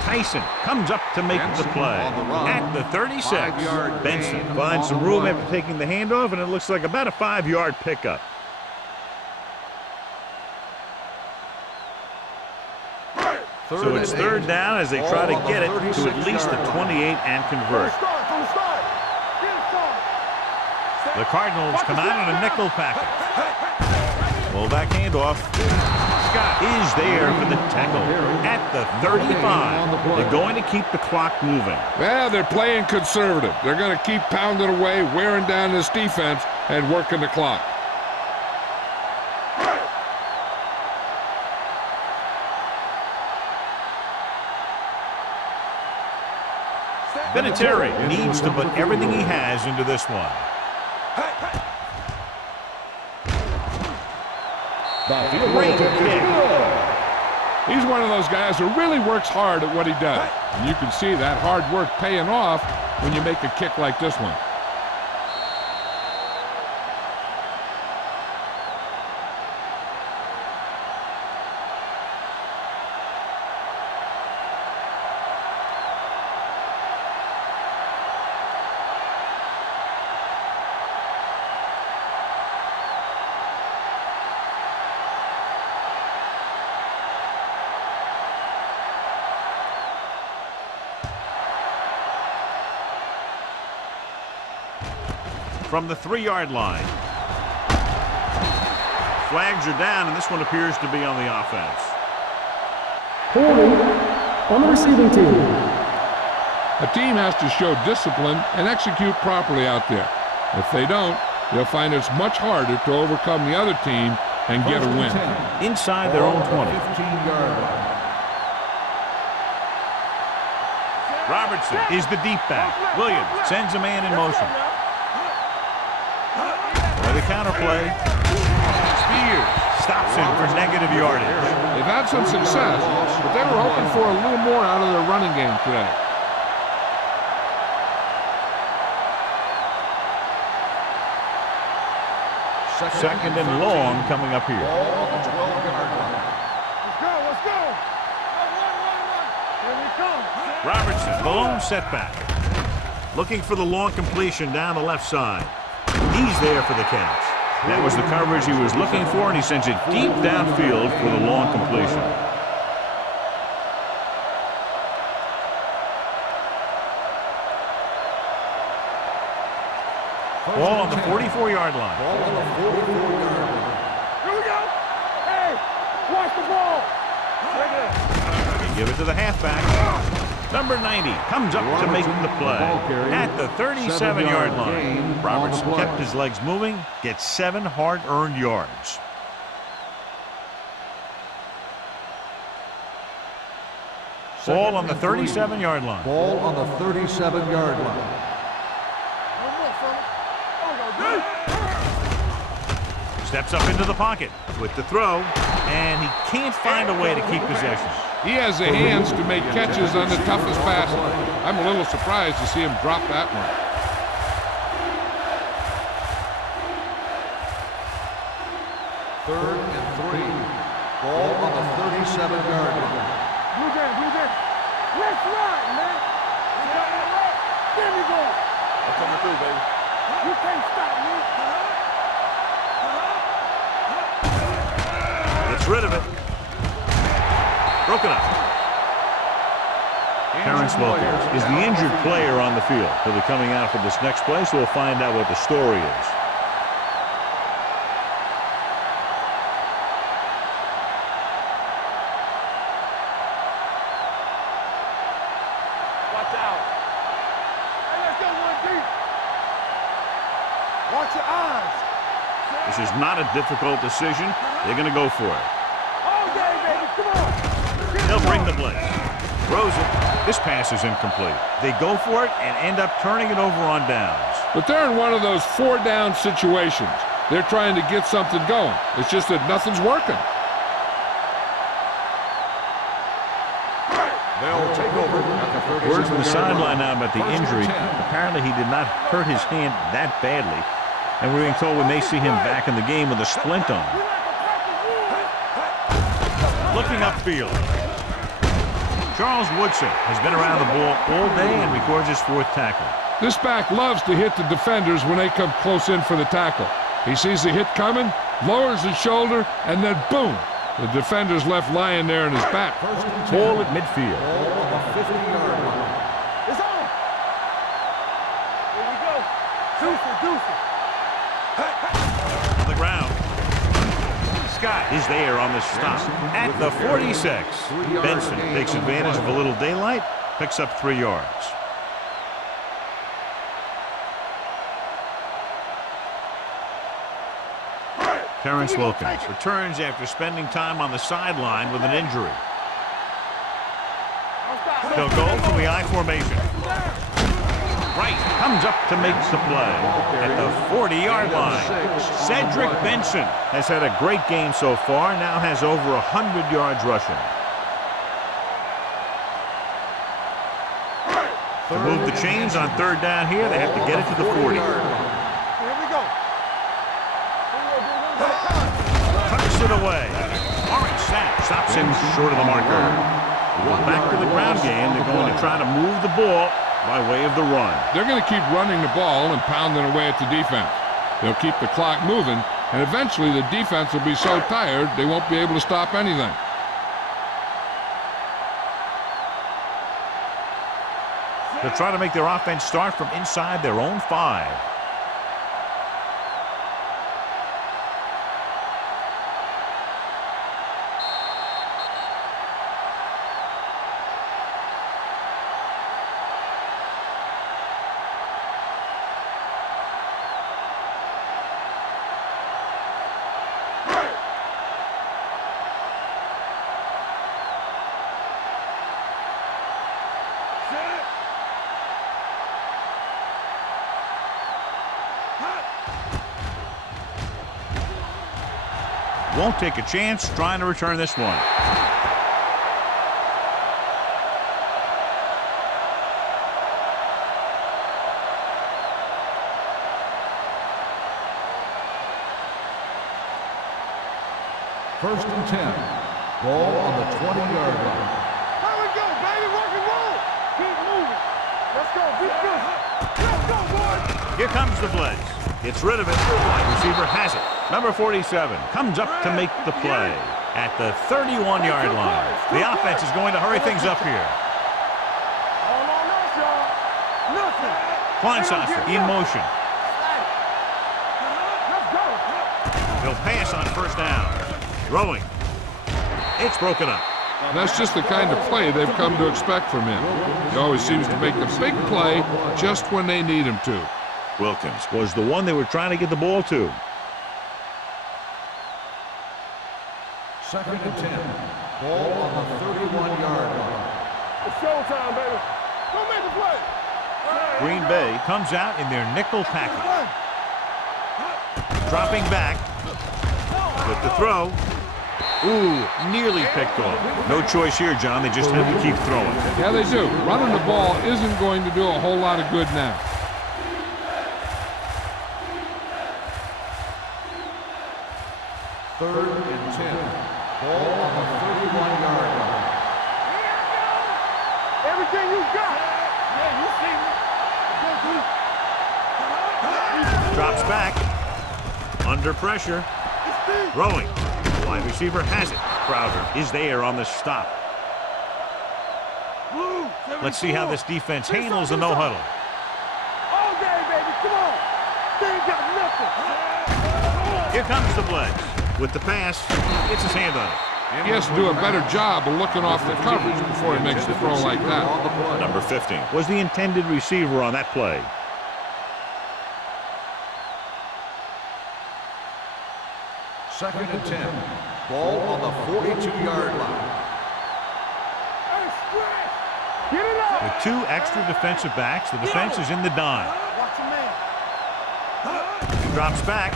Tyson comes up to make the play at the 36. Benson finds some room after taking the handoff, and it looks like about a 5-yard pickup. So it's 3rd down as they try to get it to at least the 28 and convert. The Cardinals come out in a nickel package. Fullback handoff. Scott is there for the tackle at the 35. They're going to keep the clock moving. Well, they're playing conservative. They're going to keep pounding away, wearing down this defense, and working the clock. Vinatieri needs to put everything he has into this one. Great kick. He's one of those guys who really works hard at what he does. And you can see that hard work paying off when you make a kick like this one. from the 3-yard line. Flags are down, and this one appears to be on the offense. Holding on the receiving team. A team has to show discipline and execute properly out there. If they don't, they'll find it's much harder to overcome the other team and get a win. Inside their own 20. 15-yard line. Robertson is the deep back. Williams sends a man in motion. The counter play. Spears stops him for negative yardage. They've had some success, but they were hoping for a little more out of their running game today. Second and long coming up here. Ball on the 12-yard line. Let's go. Here we come. Robertson, the lone setback. Looking for the long completion down the left side. He's there for the catch. That was the coverage he was looking for, and he sends it deep downfield for the long completion. Ball on the 44-yard line. Ball on the 44-yard line. Here we go. Hey, watch the ball. Right there. They give it to the halfback. Number 90 comes up to make the play at the 37-yard line. Robertson kept his legs moving, gets 7 hard-earned yards. Ball on the 37-yard line. Ball on the 37-yard line. Steps up into the pocket with the throw, and he can't find a way to keep possession. He has the hands to make catches on the toughest passes. I'm a little surprised to see him drop that one. Third and 3. Ball on the 37-yard line. Blue game. Let's ride, man. There we go. I'm coming through, baby. You can't stop me. Gets rid of it. Broken up. Terrence Wilkins is the injured player on the field. He'll be coming out for this next play, so we'll find out what the story is. Watch out. Hey, let's go one deep. Watch your eyes. This is not a difficult decision. They're going to go for it. All day, baby. Come on. They'll bring the blitz. Throws it. This pass is incomplete. They go for it and end up turning it over on downs. But they're in one of those 4-down situations. They're trying to get something going. It's just that nothing's working. They'll take over at the 37-yard line. Word from the sideline now about the injury. Apparently he did not hurt his hand that badly. And we're being told we may see him back in the game with a splint on. Looking upfield. Charles Woodson has been around the ball all day and records his 4th tackle. This back loves to hit the defenders when they come close in for the tackle. He sees the hit coming, lowers his shoulder, and then boom, the defender's left lying there in his back. Ball at midfield. Ball on the 50-yard line. It's on. Here we go. Deuce it. On the ground. Scott is there on the stop at the 46. Benson takes advantage of a little daylight, picks up 3 yards. Terrence Wilkins returns after spending time on the sideline with an injury. They'll go from the I formation. Wright comes up to make the play at the 40-yard line. Cedric Benson has had a great game so far, now has over 100 yards rushing. To move the chains on 3rd down here, they have to get it to the 40. Here we go. Tucks it away. Orange snap stops him short of the marker. Back to the ground game. They're going to try to move the ball by way of the run. They're going to keep running the ball and pounding away at the defense. They'll keep the clock moving, and eventually the defense will be so tired they won't be able to stop anything. They'll try to make their offense start from inside their own 5. Won't take a chance trying to return this one. First and 10. Ball on the 20-yard line. Here we go, baby. Rock and roll. Keep moving. Let's go. Be good. Let's go, boys. Here comes the blitz. Gets rid of it. Wide receiver has it. Number 47 comes up to make the play at the 31-yard line. The offense is going to hurry things up here. All on us, y'all. Nothing. Kleinsasser in motion. Let's go. He'll pass on first down. Throwing. It's broken up. And that's just the kind of play they've come to expect from him. He always seems to make the big play just when they need him to. Wilkins was the one they were trying to get the ball to. Second and 10. Ball on the 31-yard line. It's showtime, baby. Go make the play. Green Bay comes out in their nickel package. Dropping back with the throw. Ooh, nearly picked off. No choice here, John. They just have to keep throwing. Yeah, they do. Running the ball isn't going to do a whole lot of good now. Third and 10. Ball on the 31-yard line. Everything you got. Yeah, you see me. Drops back. Under pressure. Throwing. Wide receiver has it. Crowder is there on the stop. Let's see how this defense handles the no-huddle. All day, baby. Come on. They ain't got nothing. Here comes the blitz. With the pass, gets his hand on it. He has to do a better job of looking off the coverage before he makes the throw like that. Number 15 was the intended receiver on that play. Second and 10. Ball on the 42-yard line. Hey, stretch. Get it up. With two extra defensive backs, the defense is in the dime. Watch your man. Drops back.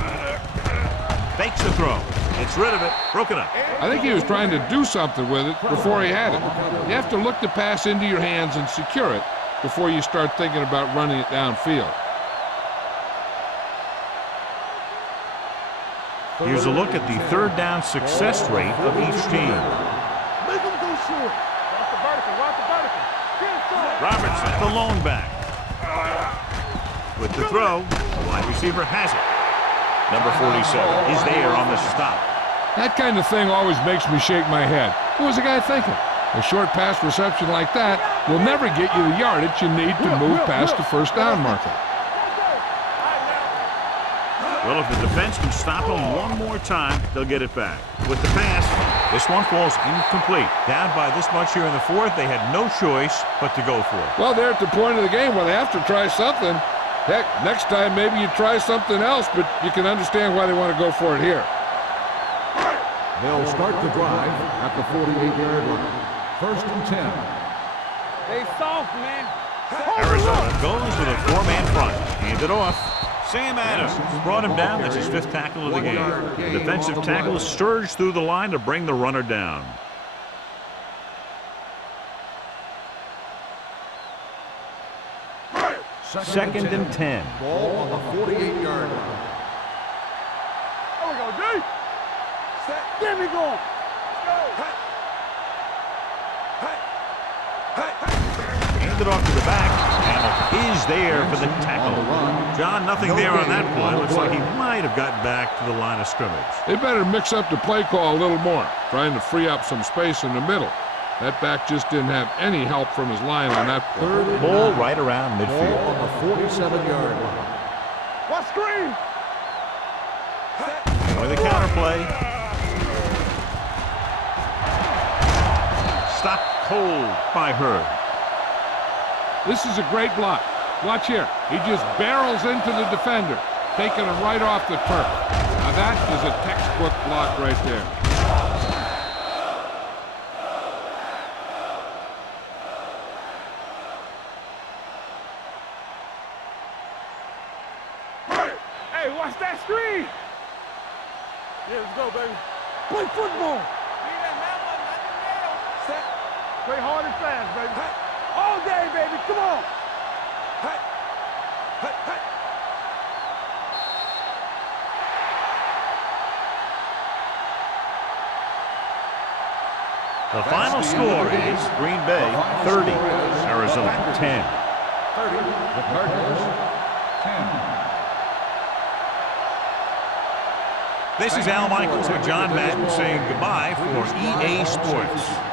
Fakes the throw. Gets rid of it. Broken up. I think he was trying to do something with it before he had it. You have to look the pass into your hands and secure it before you start thinking about running it downfield. Here's a look at the third down success rate of each team. Make him go short. Watch the vertical. Watch the vertical. Get it short. Robertson, the lone back. With the throw, wide receiver has it. Number 47 is there on the stop. That kind of thing always makes me shake my head. What was the guy thinking? A short pass reception like that will never get you the yardage you need to move past the first down marker. Well, if the defense can stop him one more time, they'll get it back. With the pass, this one falls incomplete. Down by this much here in the fourth, they had no choice but to go for it. Well, they're at the point of the game where they have to try something. Heck, next time maybe you try something else, but you can understand why they want to go for it here. They'll start the drive at the 48-yard line. First and 10. They soft, man. Arizona goes with a four-man front. Hand it off. Sam Adams brought him down. That's his fifth tackle of the game. The defensive tackle surged through the line to bring the runner down. Second and 10. Ball on the 48-yard line. There we go, D. Get me going. Hand it off to the back. Hamilton is there for the tackle. John, nothing there on that play. Looks like he might have gotten back to the line of scrimmage. They better mix up the play call a little more, trying to free up some space in the middle. That back just didn't have any help from his line on that play. Ball right around Ball midfield. on the 47-yard line. Watch screen. With a counter play. Stopped cold by Hurd. This is a great block. Watch here. He just barrels into the defender, taking him right off the turf. Now that is a textbook block right there. Hey, watch that screen. Yeah, let's go, baby. Play football. Play hard and fast, baby. All day, baby. Come on. The final score is Green Bay 30, Arizona 10. 30, the Cardinals 10. This is Al Michaels with John Madden saying goodbye for EA Sports.